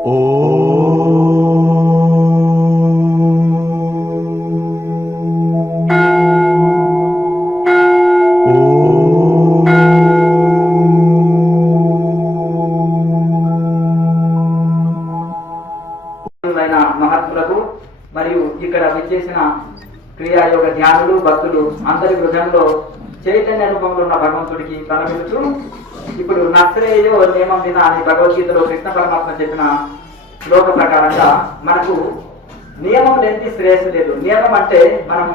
మహాత్ములకు మరియు ఇక్కడ విచ్చేసిన క్రియాయోగ జ్ఞానులు భక్తులు అందరి హృదయంలో చైతన్య రూపంలో ఉన్న భగవంతుడికి ప్రణమిలుచు ఇప్పుడు నశ్రేయో నియమం విన అని భగవద్గీతలో కృష్ణ పరమాత్మ చెప్పిన శ్లోక ప్రకారంగా మనకు నియమం లేని శ్రేయస్సు లేదు. నియమం అంటే మనం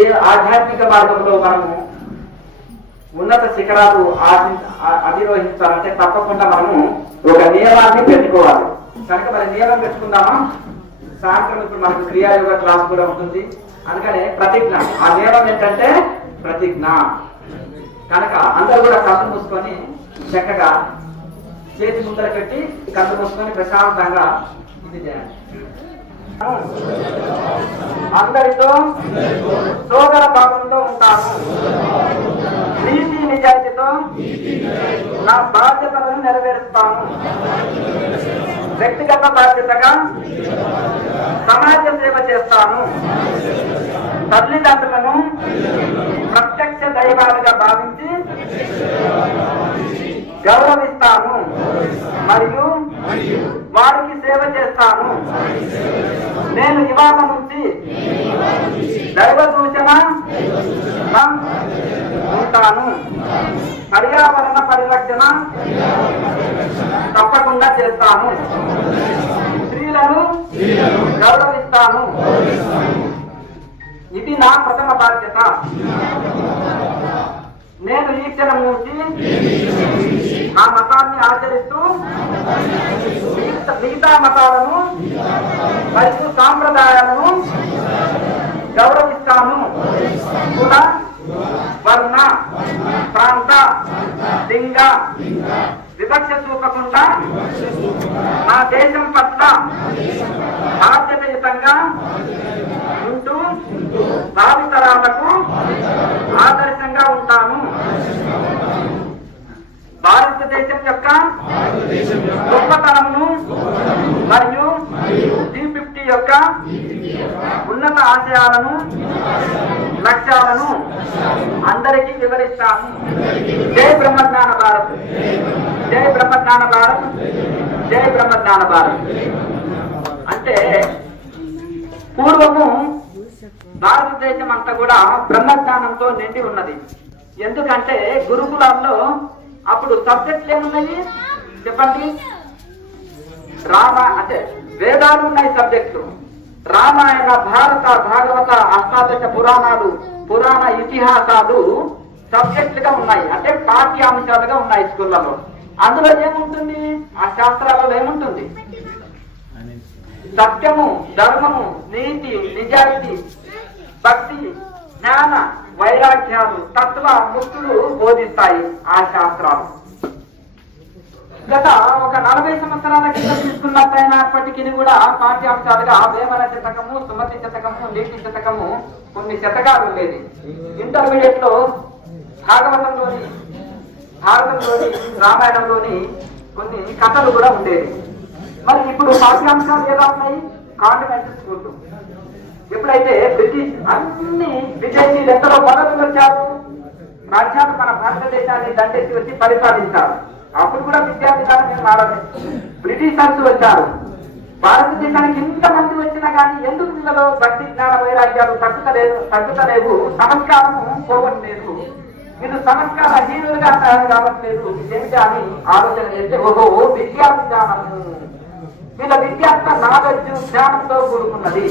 ఏ ఆధ్యాత్మిక మార్గంలో మనము ఉన్నత శిఖరాలు అధిరోహించాలంటే తప్పకుండా మనము ఒక నియమాన్ని పెట్టుకోవాలి. కనుక మరి నియమం పెట్టుకుందామా? సాయంత్రం ఇప్పుడు మనకు క్రియాయోగ క్లాస్ కూడా ఉంటుంది. అందుకనే ప్రతిజ్ఞ, ఆ నియమం ఏంటంటే ప్రతిజ్ఞ. కనుక అందరూ కూడా కళ్ళు మూసుకొని చక్కగా చేతి ముందర పెట్టి కళ్ళు మూసుకొని ప్రశాంతంగా ఇది చేయాలి. అందరితో సోదర భావంతో ఉంటాను, నీతి నిజాయితీతో నా బాధ్యతలను నెరవేరుస్తాను, వ్యక్తిగత బాధ్యతగా సమాజ సేవ చేస్తాను, తల్లిదండ్రులను ప్రత్యక్ష దైవాలుగా భావించి గౌరవిస్తాను మరియు వారికి సేవ చేస్తాను. నేను ఇవాళ నుంచి దైవ సూచన ఉంటాను. పర్యావరణ పరిరక్షణ తప్పకుండా చేస్తాను. స్త్రీలను గౌరవిస్తాను. ఇది నా ప్రథమ బాధ్యత. నేను ఈ క్షణం నుంచి ఆ మతాన్ని ఆచరిస్తూ మిగతా మతాలను మరియు సాంప్రదాయాలను గౌరవిస్తాను. కుల, వర్ణ, ప్రాంత, లింగ వివక్ష చూపకుండా నా దేశం పట్ల బాధ్యతయుతంగా ఉంటూ భావితరాలకు ఆదర్శంగా ఉంటాను. భారతదేశం యొక్క గొప్పతనమును మరియు G50 యొక్క ఉన్నత ఆశయాలను లక్ష్యాలను అందరికీ వివరిస్తాను. జై బ్రహ్మజ్ఞాన భారత్, జై బ్రహ్మజ్ఞాన భారత్, జై బ్రహ్మజ్ఞాన భారత్. అంటే పూర్వము భారతదేశం అంతా కూడా బ్రహ్మజ్ఞానంతో నిండి ఉన్నది. ఎందుకంటే గురుకులాల్లో అప్పుడు సబ్జెక్టులు ఏమున్నాయి చెప్పండి? అంటే వేదాలు ఉన్నాయి సబ్జెక్టులు. రామాయణ, భారత, భాగవత, అష్టాదశ పురాణాలు, పురాణ ఇతిహాసాలు సబ్జెక్టులుగా ఉన్నాయి. అంటే పాఠ్యాంశాలుగా ఉన్నాయి స్కూళ్ళలో. అందులో ఏముంటుంది? ఆ శాస్త్రాలలో ఏముంటుంది? సత్యము, ధర్మము, నీతి, నిజాయితీ, భక్తి, జ్ఞాన, వైరాగ్యాలు, తత్వ ముక్తులు బోధిస్తాయి ఆ శాస్త్రాలు. గత ఒక 40 సంవత్సరాల క్రితం తీసుకున్నప్పటికీ కూడా పాఠ్యాంశాలుగా వేమన శతకము, సుమతి శతకము, నీతి శతకము, కొన్ని శతకాలు ఉండేది. ఇంటర్మీడియట్ లో భారతంలోని రామాయణంలోని కొన్ని కథలు కూడా ఉండేవి. మరి ఇప్పుడు పాఠ్యాంశాలు ఎలా ఉన్నాయి? Convent school. ఎప్పుడైతే బ్రిటిష్ అన్ని విదేశీయులు ఎంతలో మొదలు వచ్చారు, రాజ్యాలు మన భారతదేశాన్ని దండెత్తి వచ్చి పరిపాలించారు. అప్పుడు కూడా విద్యా విధానం ఏం మారలేదు. బ్రిటిషర్స్ వచ్చారు. భారతదేశానికి ఇంతమంది వచ్చినా కానీ ఎందుకు పిల్లలు భక్తి, జ్ఞాన, వైరాగ్యాలు తగ్గుతలేవు, సంస్కారము పోవట్లేదు, వీళ్ళు సంస్కార హీనులుగా తయారు కావట్లేదు, ఏమిటి అని ఆలోచన చేస్తే ఓహో విద్యా విధానము, వీళ్ళ విద్యార్థ నాలెడ్జ్ జ్ఞానంతో కూడుకున్నది.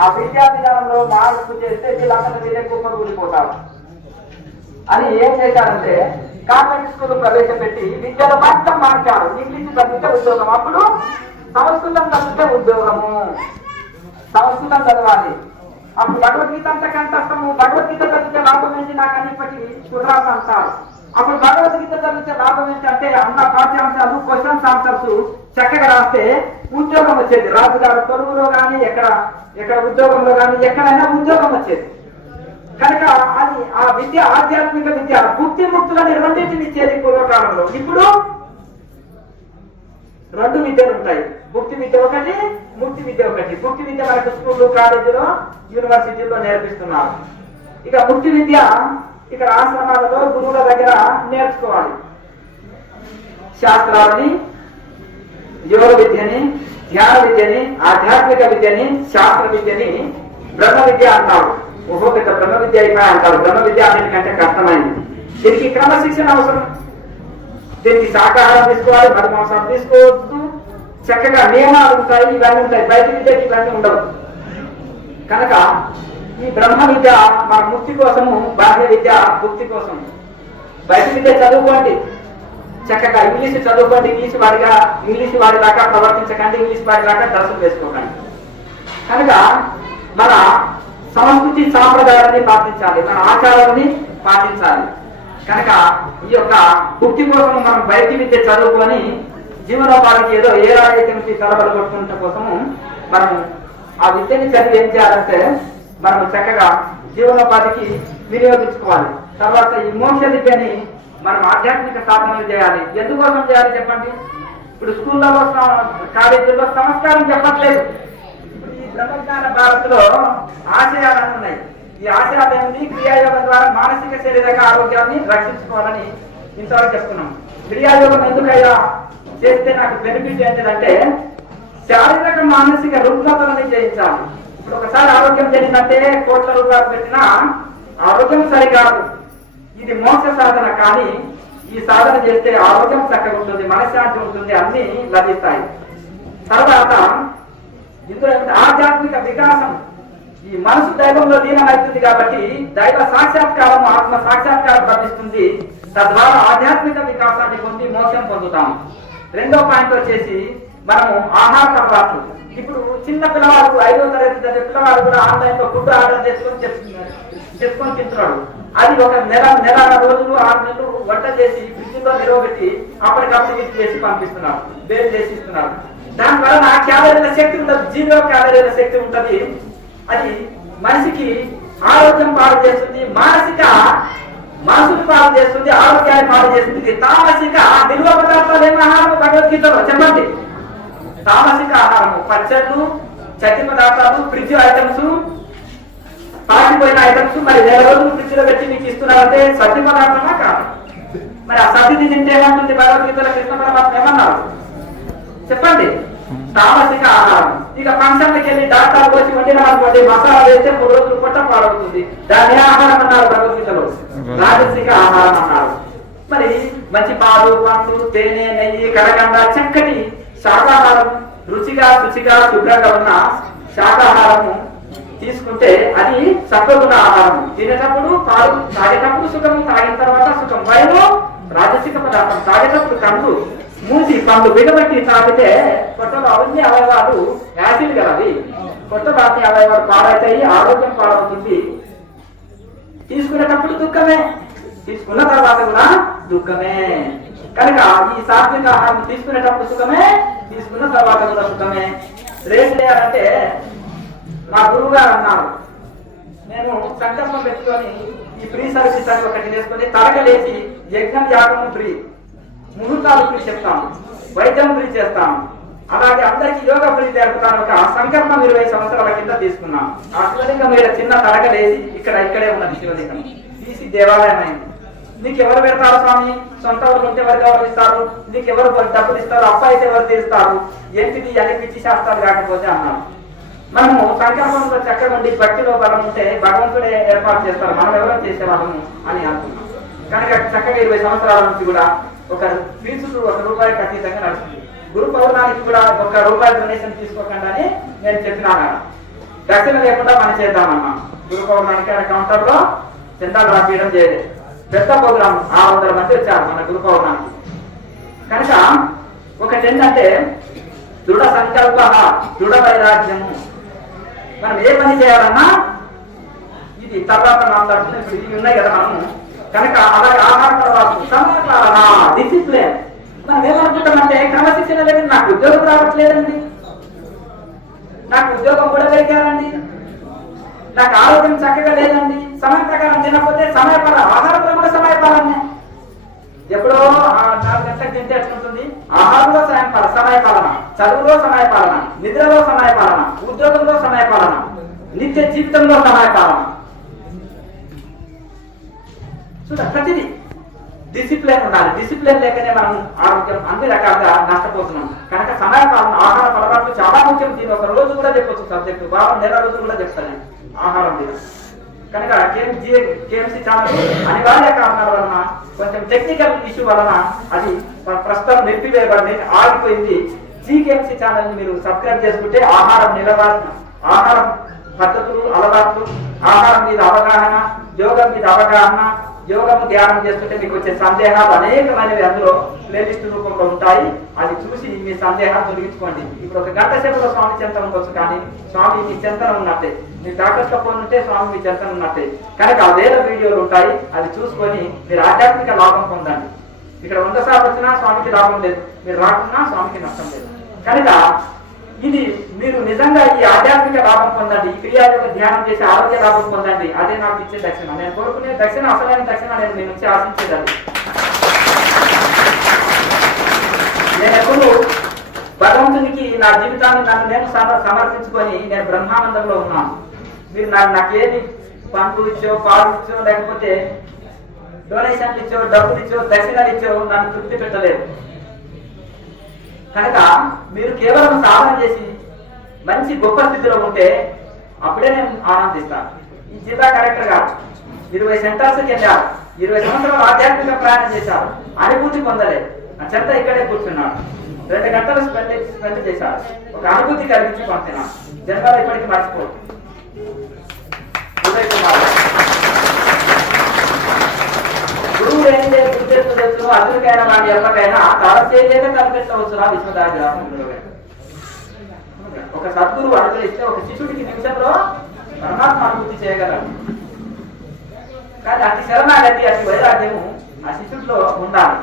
ఆ విద్యా విధానంలో మార్పు చేస్తే వీళ్ళందరూ వీళ్ళే కుప్ప కూలిపోతారు అని ఏం చేశారంటే కాన్వెంట్ స్కూల్ ప్రవేశపెట్టి విద్యను మొత్తం మార్చారు. ఇంగ్లీష్ చదివితే ఉద్యోగం, అప్పుడు సంస్కృతం చదివితే ఉద్యోగము, సంస్కృతం చదవాలి. అప్పుడు భగవద్గీత అంత కంఠస్థము, భగవద్గీత చదివితే లాభం ఏంటి నాకని ఇప్పటికీ కుర్రాత అంటారు. అప్పుడు భగవద్గీత చదివితే లాభం ఏంటి అంటే అన్న పాఠ్యాంశాలు, క్వశ్చన్స్, ఆన్సర్స్ చక్కగా రాస్తే ఉద్యోగం వచ్చేది. రాజుగారు తొలుగులో కానీ ఎక్కడ ఉద్యోగంలో కానీ ఎక్కడైనా ఉద్యోగం వచ్చేది. కనుక అది ఆ విద్య ఆధ్యాత్మిక విద్య బుద్ధి ముక్తులని రెండింటిని ఇచ్చేది పూర్వకాలంలో. ఇప్పుడు రెండు విద్యలు ఉంటాయి. భుక్తి విద్య ఒకటి, ముక్తి విద్య ఒకటి. భుక్తి విద్య మనకు స్కూళ్ళు, కాలేజీలో, యూనివర్సిటీల్లో నేర్పిస్తున్నారు. ఇక ముక్తి విద్య ఇక్కడ ఆశ్రమాలలో గురువుల దగ్గర నేర్చుకోవాలి. శాస్త్రాలని, యోగ విద్యని, ధ్యాన విద్యని, ఆధ్యాత్మిక విద్యని, శాస్త్ర విద్యని బ్రహ్మ విద్య అంటారు. ఒక్కొక్క బ్రహ్మ విద్య అయిపోయి అంటారు. బ్రహ్మ విద్య అన్నిటికంటే కష్టమైంది. దీనికి క్రమశిక్షణ అవసరం. దీనికి శాకాహారం తీసుకోవాలి, మరి మాంసం తీసుకోవద్దు, చక్కగా నియమాలు ఉంటాయి, ఇవన్నీ ఉంటాయి. బయట విద్యకి ఇవన్నీ ఉండవు. కనుక ఈ బ్రహ్మ విద్య మన ముక్తి కోసము, బాహ్య విద్య ముక్తి కోసం. బయట విద్య చదువుకోండి, చక్కగా ఇంగ్లీష్ చదువుకోండి, ఇంగ్లీష్ వాడిలాగా ప్రవర్తించకండి, ఇంగ్లీష్ వాడిలాగా డ్రెస్సులు వేసుకోకండి. కనుక మన సంస్కృతి సాంప్రదాయాన్ని పాటించాలి, మన ఆచారాన్ని పాటించాలి. కనుక ఈ యొక్క ముక్తి కోసం మనం బయట విద్య చదువుకొని జీవనోపాధికి ఏదో ఏ రాజకీయ నుంచి తలబలు కొట్టుకుంట కోసము మనం ఆ విద్యని చదివి ఏం చేయాలంటే మనం చక్కగా జీవనోపాధికి వినియోగించుకోవాలి. తర్వాత ఈ మోక్ష విద్యని మనం ఆధ్యాత్మిక సాధనలు చేయాలి. ఎందుకోసం చేయాలి చెప్పండి? ఇప్పుడు స్కూళ్ళలో, కాలేజీల్లో సంస్కారం చెప్పట్లేదు. ఇప్పుడు ఈ బ్రహ్మజ్ఞాన భారత్లో ఆశయాలు ఉన్నాయి. ఈ ఆశయాలు ఏమిటి? క్రియాయోగం ద్వారా మానసిక శారీరక ఆరోగ్యాన్ని రక్షించుకోవాలని ఇంతవరకు చెప్తున్నాం. క్రియాయోగం ఎందుకయ్యా చేస్తే నాకు బెనిఫిట్ ఏంటంటే శారీరక మానసిక రుగ్మతలని జయించాలి. ఇప్పుడు ఒకసారి ఆరోగ్యం జరిగిందంటే కోట్ల రూపాయలు పెట్టినా ఆరోగ్యం సరికాదు. ఇది మోక్ష సాధన. కానీ ఈ సాధన చేస్తే ఆరోగ్యం చక్కగా ఉంటుంది, మనశ్శాంతి ఉంటుంది, అన్ని లభిస్తాయి. తర్వాత ఇందులో ఆధ్యాత్మిక వికాసం. ఈ మనసు దైవంలో లీనమవుతుంది కాబట్టి దైవ సాక్షాత్కారం, ఆత్మ సాక్షాత్కారం లభిస్తుంది. తద్వారా ఆధ్యాత్మిక వికాసాన్ని పొంది మోక్షం పొందుతాం. రెండో పాయింట్ వచ్చేసి మనము ఆహార అలవాట్లు. ఇప్పుడు చిన్న పిల్లవాడు, 5వ తరగతి చదివే పిల్లవాడు కూడా ఆన్లైన్ లో ఫుడ్ ఆర్డర్ చేసుకొని తింటున్నాడు. అది ఒక నెల రోజులు, 6 నెలలు వంట చేసి ఫ్రిడ్జ్ లో నిలవబెట్టి అప్పటికప్పుడు ఇది చేసి పంపిస్తున్నారు, వేరు చేసి ఇస్తున్నారు. దాని వలన క్యాలరీల శక్తి ఉంటుంది, 0 క్యాలరీల శక్తి ఉంటుంది. అది మనిషికి ఆరోగ్యం పాడు చేస్తుంది, మనసును పాడు చేస్తుంది, ఆరోగ్యాన్ని పాడు చేస్తుంది. తామసిక నిల్వ పదార్థాలు ఏమి ఆహారం భగవద్గీతలో చెప్పండి. తామసిక ఆహారము, పచ్చళ్ళు, చట్టి పదార్థాలు, ఫ్రిడ్జ్ ఐటమ్స్, పాకిపోయిన ఐటమ్స్. మరి 2 రోజులు ఫ్రిడ్జ్ లో పెట్టి మీకు ఇస్తున్నారంటే సత్య పదార్థమా కాదు? మరి ఆ సత్యది తింటే ఏమంటుంది? భగవద్గీతలో కృష్ణ పరమాత్మ ఏమన్నారు చెప్పండి? తామసిక ఆహారం. ఇక ఫంక్షన్లకి వెళ్ళి డాక్టర్ వచ్చి వండిన అనుకోండి, మసాలా వేస్తే 3 రోజులు పొట్ట పాడవుతుంది. దాన్ని ఆహారం అన్నారు భగవద్గీతలో, రాజసిక ఆహారం అన్నారు. మరి మంచి పాలు, పండ్లు, తేనె, నెయ్యి, కడకండ, చక్కటి శాకాహారం, రుచిగా శుచిగా శుభ్రంగా ఉన్న శాకాహారము తీసుకుంటే అది సత్వగుణ ఆహారం. తినేటప్పుడు పాలు, తాగేటప్పుడు సుఖము, తాగిన తర్వాత సుఖం. వైను రాజసిక పదార్థం. తాగేటప్పుడు కండ్లు మూసి పండ్లు బిగబట్టి తాగితే పొట్టలో అవన్నీ అవయవాలు యాసిడ్ కలవి, పొట్టలో అన్ని అవయవాలు పాడవుతాయి, ఆరోగ్యం పాడవుతుంది. తీసుకునేటప్పుడు దుఃఖమే, తీసుకున్న తర్వాత కూడా దుఃఖమే. కనుక ఈ సాత్విక ఆహారం తీసుకునేటప్పుడు సుఖమే, తీసుకున్న తర్వాత కూడా సుఖమే. రేపు చేయాలంటే మా గురువు గారు అన్నారు, నేను సంకల్పం పెట్టుకొని ఈ ఫ్రీ సర్వీస్ అని ఒకటి చేసుకొని తరగలేసి యజ్ఞం యాగం ఫ్రీ, ముహూర్తాలు ఫ్రీ చెప్తాము, వైద్యం ఫ్రీ చేస్తాము, అలాగే అందరికీ యోగా ఫ్రీ జరుపుతాను. ఒక సంకల్పం 20 సంవత్సరాల కింద తీసుకున్నాం. ఆ శివలింగం మీద చిన్న తరగలేసి ఇక్కడే ఉన్నది శివలింగం తీసి దేవాలయం అయింది. నీకు ఎవరు పెడతారు స్వామి? సొంత ఊరు ఉంటే ఎవరు గౌరవిస్తారు? నీకు ఎవరు డబ్బులు ఇస్తారు? అప్ప అయితే ఎవరు తీరుస్తారు? ఏంటిది అని పిచ్చి శాస్త్రాలు కాకపోతే అన్నారు. మనము సంకల్పంలో చక్కగా ఉండి భక్తిలో బలం ఉంటే భగవంతుడే ఏర్పాటు చేస్తారు, మనం ఎవరు చేసేవాళ్ళము అని అనుకున్నాం. కనుక చక్కగా 20 సంవత్సరాల నుంచి కూడా ఒక ఫీజు ₹1 అతీతంగా నడుస్తుంది. గురు పౌర్ణానికి కూడా ₹1 డొనేషన్ తీసుకోకుండా అని నేను చెప్పినాను. దక్షిణ లేకుండా పని చేద్దామన్నా. గురు పౌర్ణానికి ఆ కౌంటర్ లో చందాలు రాపియడం చేయలేదు. పెద్ద ప్రోగ్రాం 600 మంది వచ్చారు మన గురు పౌర్ణానికి. కనుక ఒకటి ఏంటంటే దృఢ సంకల్ప, దృఢ వైరాగ్యము. మనం ఏ పని చేయాలన్నా ఇది తర్వాత మాట్లాడుతుంది. ఇప్పుడు ఇవి ఉన్నాయి కదా మనము. కనుక అలాగే ఆహార తర్వాత సమయపాలన, డిసిప్లిన్. మనం ఏమనుకుంటామంటే క్రమశిక్షణ లేదు, నాకు ఉద్యోగం రావట్లేదండి, నాకు ఉద్యోగం కూడా పెరిగారండి, నాకు ఆరోగ్యం చక్కగా లేదండి, సమయం ప్రకారం తినకపోతే సమయపాలన, ఆహారంలో కూడా సమయపాలనే. ఎప్పుడో 4 గంటలకు తింటే ఎట్లుంటుంది? ఆహారంలో సమయపాలన. చదువులో సమయపాలన, నిద్రలో సమయపాలన, ఉద్యోగంలో సమయపాలన, నిత్య జీవితంలో సమయపాలన. చూడ ప్రతిదీ డిసిప్లిన్ ఉండాలి. డిసిప్లిన్ లేకనే మనం ఆరోగ్యం అన్ని రకాలుగా నష్టపోతున్నాం. కనుక సమయపాలన, ఆహార అలవాట్లు చాలా ముఖ్యం. దీని ఒక రోజు కూడా చెప్పొచ్చు సబ్జెక్టు, వారం నెల రోజులు కూడా చెప్తాను ఆహారం మీద. కనుక కేఎంసీ ఛానల్ అనివార్య కారణాల వలన, కొంచెం టెక్నికల్ ఇష్యూ వలన అది ప్రస్తుతం నిలిపివేయబడి ఆగిపోయింది. జీకేఎంసీ ఛానల్ మీరు సబ్స్క్రైబ్ చేసుకుంటే ఆహారం ఆహారం పద్ధతులు, అలవాట్లు, ఆహారం మీద అవగాహన, యోగం మీద అవగాహన, యోగము ధ్యానం చేస్తుంటే మీకు వచ్చే సందేహాలు అనేకమైనవి అందులో ప్లేలిస్ట్ రూపంలో ఉంటాయి. అది చూసి మీ సందేహాలు తొలగించుకోండి. ఇప్పుడు ఒక గంట సేపులో స్వామి చెంతన ఉండొచ్చు, కానీ స్వామి మీ చెంతన ఉన్నట్టే. మీ డాక్టర్స్ ఫోన్ ఉంటే స్వామి మీ చెంతన ఉన్నట్టే. కనుక వేల వీడియోలు ఉంటాయి, అది చూసుకొని మీరు ఆధ్యాత్మిక లాభం పొందండి. ఇక్కడ 100 సార్లు వచ్చినా స్వామికి లాభం లేదు, మీరు రాకున్నా స్వామికి నష్టం లేదు. కనుక ఇది మీరు నిజంగా ఈ ఆధ్యాత్మిక లాభం పొందండి, ఈ క్రియాయోగ ధ్యానం చేసి ఆరోగ్య లాభం పొందండి. అదే నాకు ఇచ్చే దక్షిణ. నేను కోరుకునే దక్షిణ, అసలైన దక్షిణ నేను మీ నుంచి ఆశించేదాన్ని. నేను ఎప్పుడు భగవంతునికి నా జీవితాన్ని నన్ను నేను సమర్పించుకొని నేను బ్రహ్మానందంలో ఉన్నాను. మీరు నాకేది పంపు ఇచ్చో, పాలు ఇచ్చో, లేకపోతే డొనేషన్లు ఇచ్చో, డబ్బులు ఇచ్చో, దక్షిణలు ఇచ్చో నన్ను తృప్తి పెట్టలేదు. కనుక మీరు కేవలం సాధన చేసి మంచి గొప్ప స్థితిలో ఉంటే అప్పుడే నేను ఆనందిస్తాను. ఈ జిల్లా కలెక్టర్ గారు 20 సెంటర్స్కి వెళ్ళారు, 20 సంవత్సరాలు ఆధ్యాత్మిక ప్రయాణం చేశారు, అనుభూతి పొందలేదు. ఆ చెంత ఇక్కడే కూర్చున్నాడు, 2 గంటలు స్పెండ్ చేశారు, ఒక అనుభూతి కలిగించి పంపినాడు. జన్మలో ఇప్పటికీ మర్చిపోదు. ఉదయ్ కుమార్ గురువు ఏంటే గుర్తెత్తు తెలుసు, అర్జునికైనా వాడి ఎప్పటికైనా తల చేయలేక కనిపెట్టవచ్చునా విశ్వదాగ్రహం. ఒక సద్గురువు అనుగ్రహిస్తే ఒక శిష్యుడికి నిమిషంలో పరమాత్మ అనుభూతి చేయగలరు. కానీ అతి శరణాగతి, అతి వైరాగ్యము ఆ శిష్యుడిలో ఉండాలి.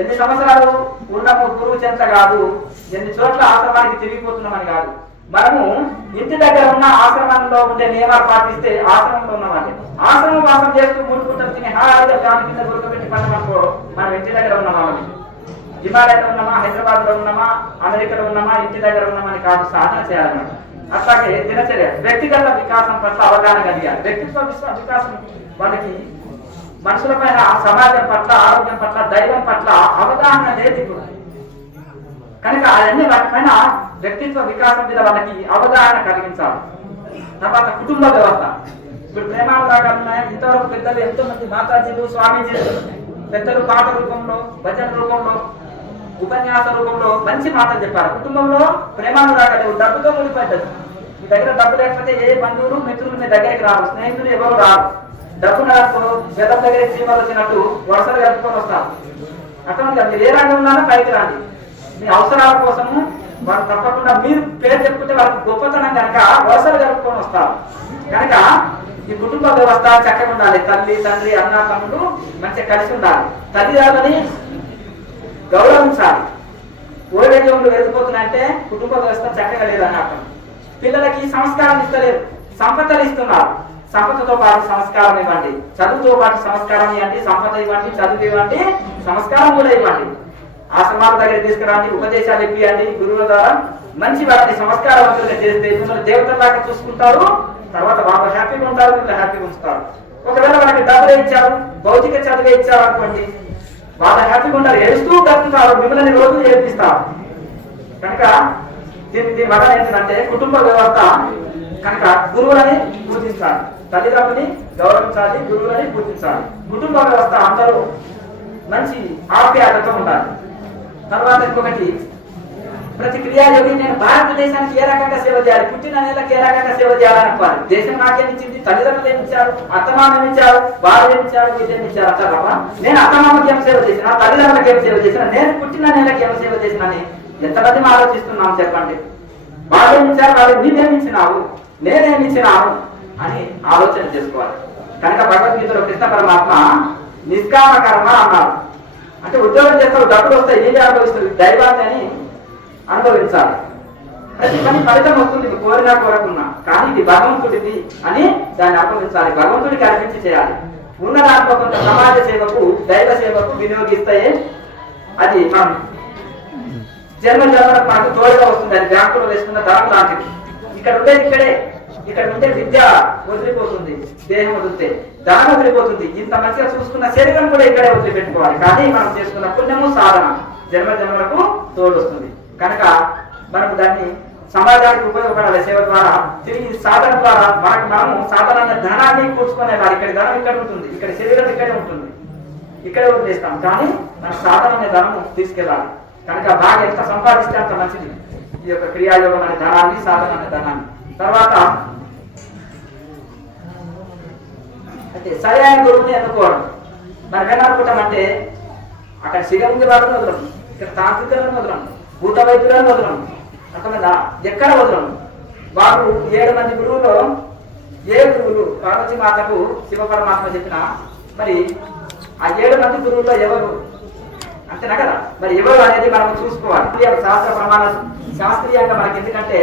ఎన్ని సంవత్సరాలు ఉన్నాము గురువు చెంత కాదు, ఎన్ని చోట్ల ఆశ్రమానికి తిరిగిపోతున్నామని కాదు. మనము ఇంటి దగ్గర ఉన్న ఆశ్రమంలో ఉండే నియమాలు పాటిస్తే ఆశ్రమంలో ఉన్నవాళ్ళు, ఆశ్రమం వాసం చేస్తూ ముడుకుంటాం తిని హాయిగా దాని కింద గురుకబెట్టి పన్నమనుకో మనం ఇంటి దగ్గర ఉన్న వాళ్ళని. హిమాలయంలో ఉన్నామా, హైదరాబాద్ లో ఉన్నామా, అమెరికాలో ఉన్నామా, ఇంటి దగ్గర ఉన్నామని కాదు, సాధన చేయాలన్నమాట. అట్లాగే దినచర్య, వ్యక్తిగత వికాసం పట్ల అవగాహన కలిగాలి. వ్యక్తిత్వ వికాసం వాళ్ళకి మనుషుల పైన, సమాజం పట్ల, ఆరోగ్యం పట్ల, దైవం పట్ల అవగాహన లేదు. కనుక అవన్నీ వాటిపైన వ్యక్తిత్వ వికాసం మీద వాళ్ళకి అవగాహన కలిగించాలి. తర్వాత కుటుంబ వ్యవస్థ. ఇప్పుడు ప్రేమానురాగాలు ఉన్నాయి. ఇంతవరకు పెద్దలు ఎంతో మంది మాతాజీలు, స్వామీజీలు, పెద్దలు పాట రూపంలో, భజన రూపంలో, ఉపన్యాస రూపంలో మంచి మాటలు చెప్పారు. కుటుంబంలో ప్రేమానురాగాలు డబ్బుతో ముడిపడ్డది. మీ దగ్గర డబ్బు లేకపోతే ఏ బంధువులు, మిత్రులు మీ దగ్గరికి రారు, స్నేహితులు ఎవరు రారు. డబ్బు నడుపు జలం దగ్గర చీమలు వచ్చినట్టు వరుసలు కలుపుకొని వస్తారు. అటువంటి మీరు ఏ రంగం ఉన్నారో పైకి రాండి. మీ అవసరాల కోసము వాళ్ళు తప్పకుండా మీరు పేరు చెప్పుకుంటే వాళ్ళకి గొప్పతనం కనుక వరుసలు జరుపుకొని వస్తారు. కనుక ఈ కుటుంబ వ్యవస్థ చక్కగా ఉండాలి. తల్లి, తండ్రి, అన్న, తమ్ముడు మంచిగా కలిసి ఉండాలి. తల్లిదండ్రులని గౌరవించాలి. ఓల్డేజ్ హోమ్లు వెళ్ళిపోతున్నాయంటే కుటుంబ వ్యవస్థ చక్కగా లేదని అర్థం. పిల్లలకి సంస్కారం ఇస్తలేరు, సంపదలు ఇస్తున్నారు. సంపదతో పాటు సంస్కారం ఇవ్వండి, చదువుతో పాటు సంస్కారం ఇవ్వండి, సంపద ఇవ్వండి, చదువు ఇవ్వండి, సంస్కారం కూడా ఇవ్వండి. ఆశ్రమాల దగ్గర తీసుకురండి, ఉపదేశాలు ఇప్పియండి. గురువుల ద్వారా మంచి వాటిని సంస్కారవంతులుగా చేస్తే మిమ్మల్ని దేవతలాగా చూసుకుంటారు. తర్వాత వాళ్ళు హ్యాపీగా ఉంటారు, మిమ్మల్ని హ్యాపీగా ఉంచుతారు. ఒకవేళ వాళ్ళకి డబ్బులే ఇచ్చారు, భౌతిక చదువే ఇచ్చారు అనుకోండి, వాళ్ళు హ్యాపీగా ఉంటారు, ఏడుస్తూ కలుపుతారు, మిమ్మల్ని రోజు ఏడిపిస్తారు. కనుక దీని వల్ల ఏంటంటే కుటుంబ వ్యవస్థ కనుక గురువులని పూజించాలి, తల్లిదండ్రులని గౌరవించాలి, గురువులని పూజించాలి. కుటుంబ వ్యవస్థ అందరూ మంచి ఆప్యాయతతో ఉండాలి. తర్వాత ఇంకొకటి, ప్రతి క్రియాయోగి నేను భారతదేశానికి ఏ రకంగా సేవ చేయాలి, పుట్టిన నెలకి ఏ రకంగా సేవ చేయాలని అనుకోవాలి. దేశం నాకేమిచ్చింది, తల్లిదండ్రులు ఏమిచ్చారు, అత్తమామ ఏమిచ్చారు, వాళ్ళు ఏమిచ్చారు, వీళ్ళు ఏమిచ్చారు అంటారు తప్ప నేను అత్తమామకి ఏం సేవ చేసిన, తల్లిదండ్రులకు ఏం సేవ చేసిన, నేను పుట్టిన నెలకి ఏం సేవ చేసినని ఎంతమంది ఆలోచిస్తున్నాం చెప్పండి. వాళ్ళు ఏమిచ్చారు, వాళ్ళు నీవేమిచ్చినావు, నేనేమిచ్చినాను అని ఆలోచన చేసుకోవాలి. కనుక భగవద్గీతలో కృష్ణ పరమాత్మ నిష్కామ కర్మ అన్నారు. అంటే ఉద్యోగం చేస్తారు, డబ్బులు వస్తాయి, ఏది అనుభవిస్తారు, దైవాన్ని అని అనుభవించాలి. ప్రతి పని ఫలితం వస్తుంది, ఇది కోరినా కోరకున్నా, కానీ ఇది భగవంతుడిది అని దాన్ని అనుభవించాలి. భగవంతుడికి అర్పించి చేయాలి. ఉన్న దాంట్లో కొంత సమాజ సేవకు, దైవ సేవకు వినియోగిస్తే అది మనం జన్మ జన్మల మనకు తోడుగా వస్తుంది. అది బ్యాంకులో వేసుకున్న ధనం లాంటిది. ఇక్కడ ఉండేది ఇక్కడే. ఇక్కడ ఉంటే విద్య వదిలిపోతుంది, దేహం వదిలితే ధనం వదిలిపోతుంది. ఇంత మంచిగా చూసుకున్న శరీరం కూడా ఇక్కడే వదిలిపెట్టుకోవాలి. కానీ మనం చేసుకున్న పుణ్యము సాధన జన్మ జన్మలకు తోడు వస్తుంది. కనుక మనకు దాన్ని సమాజానికి ఉపయోగపడాలి. సేవ ద్వారా తిరిగి సాధన ద్వారా మనము సాధన ధనాన్ని కూర్చుకునేవారు. ఇక్కడ ధనం ఇక్కడ ఉంటుంది, ఇక్కడ శరీరం ఇక్కడే ఉంటుంది, ఇక్కడే వదిలేస్తాం. కానీ మన సాధన అనే ధనము తీసుకెళ్ళాలి. కనుక బాగా ఎంత సంపాదిస్తే అంత మంచిది. ఈ యొక్క క్రియాయోగం అనే ధనాన్ని, సాధన అనే ధనాన్ని. తర్వాత అయితే సరైన గురువుని ఎన్నుకోవడం. మనం ఏమనుకుంటామంటే అక్కడ శివలింగ వాళ్ళని వదలం, ఇక్కడ తాంత్రికులను వదలం, భూత వైద్యులను వదలం, అర్థమైందా? ఎక్కడ వదలం. వారు 7 మంది గురువులో ఏ గురువులు పార్వతీ మాతకు శివ పరమాత్మ చెప్పిన మరి ఆ 7 మంది గురువుల్లో ఎవరు అంతేనా కదా? మరి ఎవరు అనేది మనం చూసుకోవాలి. శాస్త్ర ప్రమాణం శాస్త్రీయంగా మనకి, ఎందుకంటే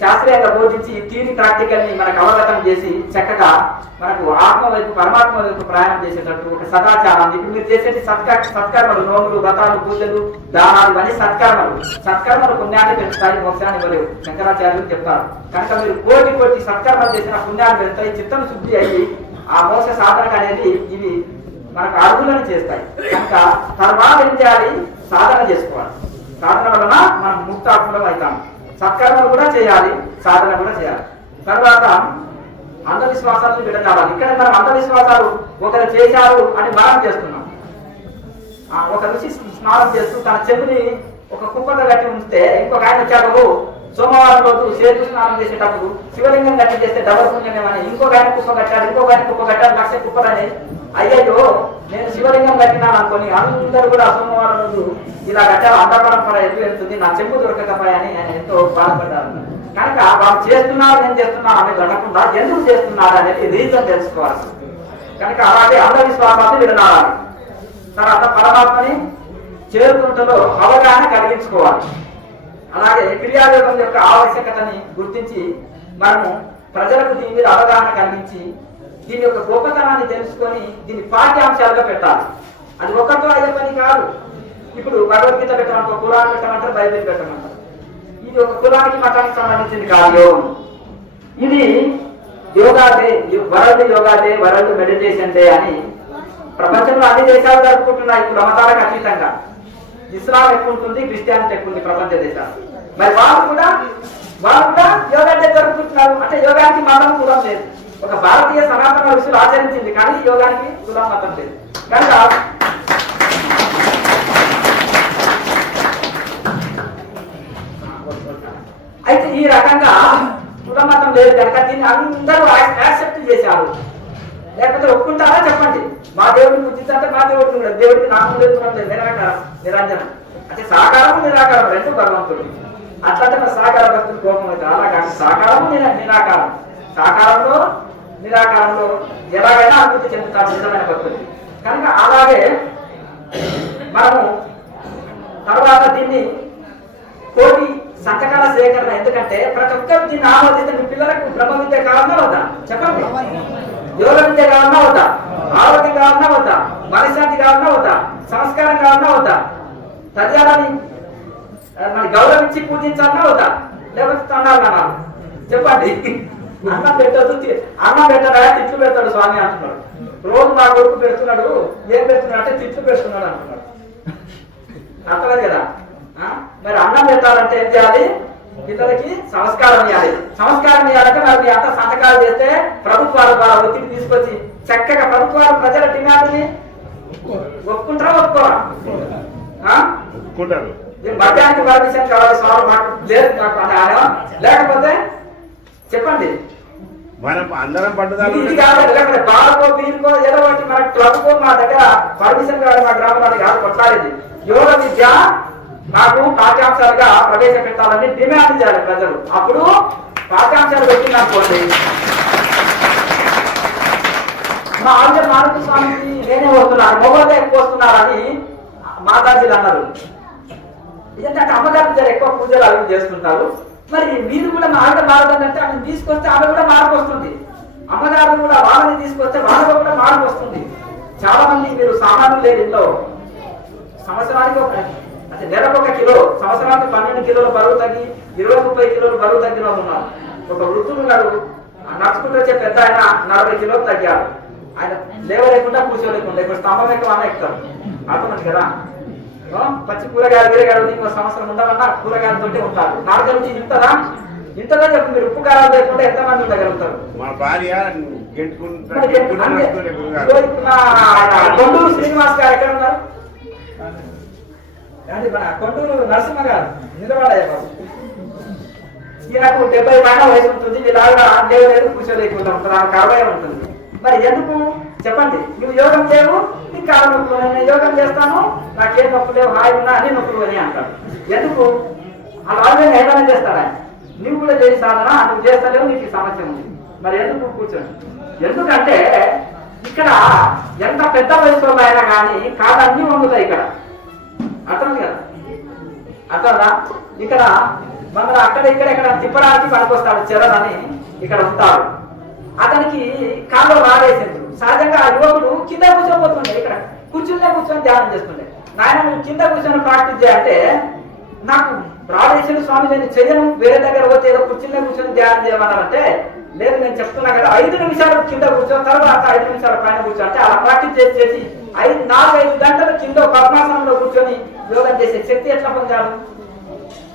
శాస్త్రీయంగా బోధించి థియరీ ప్రాక్టికల్ ని మనకు అవగతం చేసి చక్కగా మనకు ఆత్మ వైపు పరమాత్మ వైపు ప్రయాణం చేసేటట్టు ఒక సదాచారాన్ని, ఇప్పుడు మీరు చేసేది సత్కర్మలు, నోములు, వ్రతాలు, పూజలు, దానాలు, ఇవన్నీ సత్కర్మలు పుణ్యాన్ని పెంచుతాయి, మోక్షాన్ని ఇవ్వలేవు శంకరాచార్యులు చెప్తారు. కనుక మీరు కోటి సత్కర్మలు చేసిన పుణ్యాన్ని పెంచుతాయి, చిత్తం శుద్ధి అయ్యి ఆ మోక్ష సాధన అనేది ఇవి మనకు అర్హులను చేస్తాయి. కనుక తర్వాత ఏం చేయాలి? సాధన చేసుకోవాలి. సాధన వలన మనం ముక్తాత్మలం అవుతాం. సత్కర్మలు కూడా చేయాలి, సాధన కూడా చేయాలి. తర్వాత అంధవిశ్వాసాలను విడనాడాలి. ఇక్కడ మనం అంధవిశ్వాసాలు ఒకరు చేశారు అని మనం చేస్తున్నాం. ఒక ఋషి స్నానం చేస్తూ తన చెవుని ఒక కుప్పగా కట్టి ఉంచితే ఇంకొక ఆయన వచ్చాడు సోమవారం రోజు సేతు స్నానం చేసేటప్పుడు శివలింగం కట్టి చేస్తే డబల్ పుణ్యమేమని ఇంకొక ఆయన కుప్ప కట్టాడు, ఇంకొక ఆయన కుప్ప కట్టాడు, 1,00,000 కుప్పలని. అయ్యో నేను శివలింగం కట్టినాను అనుకొని అందరూ కూడా సోమవారం రోజు ఇలా కట్టారు, అంధ పరంపర ఎదురు వెళ్తుంది, నా చెంపు దొరకకపోయాని ఆయన ఎంతో బాధపడ్డారు. కనుక వాళ్ళు చేస్తున్నారు, నేను చేస్తున్నాను అనేది అనకుండా ఎందుకు చేస్తున్నారు అనేది రీజన్ తెలుసుకోవాలి. కనుక అలాగే అంధవిశ్వాసాన్ని విడనాడాలి. తర్వాత పరమాత్మని చేరుకుంటలో అవగాహన కలిగించుకోవాలి. అలాగే క్రియాయోగం యొక్క ఆవశ్యకతని గుర్తించి మనము ప్రజలకు దీని మీద అవగాహన కలిగించి దీని యొక్క గొప్పతనాన్ని తెలుసుకొని దీన్ని పాఠ్యాంశాలుగా పెట్టాలి. అది ఒకరితో అయ్యే పని కాదు. ఇప్పుడు భగవద్గీత పెట్టమంటారు, కురాన్ పెట్టమంటారు, బైబిల్ పెట్టమంటారు. ఇది ఒక కులానికి మతానికి సంబంధించింది కాదు. ఇది yoga day, world yoga day, world meditation day అని ప్రపంచంలో అన్ని దేశాలు జరుపుకుంటున్నాయి. ఇప్పుడు మతాలకు అతీతంగా ఇస్లాం ఎక్కువ ఉంటుంది, క్రిస్టియానిటీ ఎక్కువ ఉంది ప్రపంచ దేశాలు. మరి వాళ్ళు కూడా యోగా డే జరుపుకుంటున్నారు. అంటే యోగానికి మతం కులం లేదు. ఒక భారతీయ సనాతన ఋషులు ఆచరించింది, కానీ యోగానికి కులం మతం లేదు. కనుక అయితే ఈ రకంగా కులం మతం లేదు కనుక దీన్ని అందరూ యాక్సెప్ట్ చేశారు. లేకపోతే ఒప్పుకుంటారా చెప్పండి? మా దేవుడిని పూజించాలంటే మా దేవుడిని కూడా, దేవుడికి నాకు లేదు నిరాకారం, నిరంజనం అంటే సాకారము నిరాకారం రెండు భగవంతుడు. అట్లంటే మన సాకార భక్తులు కోపం అవుతారు. అలా కాదు, సాకారము నిరాకారం, సాకారంలో నిరాకారంలో ఎలాగైనా అభివృద్ధి చెందుతారు నిజమైన భక్తులు. కనుక అలాగే మనము తర్వాత దీన్ని కోటి సంతకాల సేకరణ, ఎందుకంటే ప్రతి ఒక్కరు దీన్ని ఆమోదిస్తే మీ పిల్లలకు బ్రహ్మ విద్య కావాలన్నా వద్దా చెప్పండి? యోగ విద్య కావాలన్నా వద్దా? ఆరోగ్యం కావాలన్నా వద్దా? మనశ్శాంతి కావాలన్నా వద్దా? సంస్కారం కావాలన్నా వద్దా? తద్యాలని మరి గౌరవించి పూజించాలన్నా వద్దా? లేకపోతే అన్నారన్నా చెప్పండి? అన్నం పెట్టదు, అన్నం పెట్టడా తిట్లు పెడతాడు స్వామి అంటున్నాడు. రోజు నా కొడుకు పెడుతున్నాడు, ఏం పెడుతున్నాడు అంటే తిట్లు పెడుతున్నాడు అంటున్నాడు. అర్థలేదు కదా? మరి అన్నం పెట్టాలంటే ఏం చేయాలి? పిల్లలకి సంస్కారం ఇవ్వాలి. సంస్కారం ఇవ్వాలంటే మరి మీ అంతా సంతకాలు చేస్తే ప్రభుత్వాల ద్వారా ఒత్తిడి తీసుకొచ్చి చక్కగా ప్రభుత్వాలు ప్రజల డిమాండ్ని ఒప్పుకుంటారా ఒప్పుకోరా? మద్యానికి పర్మిషన్ కావాలి స్వామి మాకు లేదు నాకు లేకపోతే చెప్పండి. అందరం పట్టుదల ఇది కాదు, లేకపోతే బాలకో వీరికో ఏదో ఒకటి మన క్లబ్కో మా దగ్గర పర్మిషన్ కావాలి. మా గ్రామంలో కాదు కొట్లాడేది. యోగ విద్య నాకు పాఠ్యాంశాలుగా ప్రవేశపెట్టాలని డిమాండ్ చేయాలి ప్రజలు. అప్పుడు పాఠ్యాంశాలు పెట్టిననుకోండి, మా ఆంధ్ర మారుతి స్వామికి నేనే వస్తున్నాను, మొబైల్ ఎక్కువ వస్తున్నారని మాతాజీలు అన్నారు. ఎందుకంటే అమ్మగారి దగ్గర ఎక్కువ పూజలు అవి చేస్తుంటారు. మరి మీరు కూడా మా ఆవిడ మారుతుందంటే ఆమె తీసుకొస్తే ఆమె కూడా మార్పు వస్తుంది. అమ్మగారు కూడా వాళ్ళని తీసుకొస్తే వాళ్ళలో కూడా మార్పు వస్తుంది. చాలా మంది మీరు సామాన్యులు లేదు ఇంట్లో, సంవత్సరానికి ఒక అంటే నెలకు 1 కిలో, సంవత్సరానికి 12 కిలోల బరువు తగ్గి 20-30 కిలోలు బరువు తగ్గిన ఉన్నాం. ఒక వృద్ధుడు గారు నడుచుకుంటూ వచ్చే పెద్ద ఆయన 40 కిలోలు తగ్గారు. ఆయన లేవలేకుండా కూర్చోలేకుండా ఇప్పుడు స్తంభం ఎక్కువ ఎక్కుతారు. అర్థమైంది కదా. పచ్చి కూరగాయలు ఇంకో సంవత్సరం ఉండాలన్నా కూరగాయలతోటే ఉంటారు. నాకు తెలిసి ఇంతగా చెప్పు, మీరు ఉప్పు కారాలు లేకుండా ఎంతమంది ఉండగలుగుతారు? మా భార్య కొండూరు శ్రీనివాస్ గారు ఎక్కడ ఉన్నారు? కొండూరు నరసింహ గారు నిలబడాయి బాబు. ఈయనకు 70 పైన వయసు ఉంటుంది. ఇలాగా లేవలేదు, కూర్చోలేకుండా ఉంటుంది, ఆమెకు 40 ఉంటుంది. మరి ఎందుకు చెప్పండి? నువ్వు యోగం చేయవు, నీకు కాళ్ళ నొప్పులు, నేను యోగం చేస్తాను, నాకేం నొప్పులు లేవు, హాయి ఉన్నా అన్ని నొప్పులు అని అంటాడు. ఎందుకు? ఆ రాజ్యాంగం ఏదైనా చేస్తాడా? నువ్వు కూడా చేసి సాధన, నువ్వు చేస్తలేవు, నీకు సమస్య ఉంది. మరి ఎందుకు కూర్చోండి? ఎందుకంటే ఇక్కడ ఎంత పెద్ద వయసు అయినా కానీ కాదన్నీ వంగుతాయి ఇక్కడ. అర్థం కదా? అర్థందా? ఇక్కడ మన అక్కడ ఇక్కడ తిప్పడానికి పనికొస్తాడు చెరదని ఇక్కడ ఉంటాడు. అతనికి కాళ్ళు రావేసింది. సహజంగా ఆ యువకుడు కింద కూర్చోబోతుండే, ఇక్కడ కూర్చునే కూర్చొని ధ్యానం చేస్తుండే. నాయన నువ్వు కింద కూర్చొని ప్రాక్టీస్ చేయాలంటే, నాకు రావేశ్వర స్వామి నేను చెయ్యను, వేరే దగ్గర పోతే ఏదో కూర్చునే కూర్చొని ధ్యానం చేయమన్నారంటే, లేదు నేను చెప్తున్నా కదా 5 నిమిషాలు కింద కూర్చొని తర్వాత 5 నిమిషాల పైన కూర్చోంటే అలా ప్రాక్టీస్ చేసి 4-5 గంటలు కింద పద్మాసనంలో కూర్చొని యోగం చేసే శక్తి ఎట్లా పొందాడు?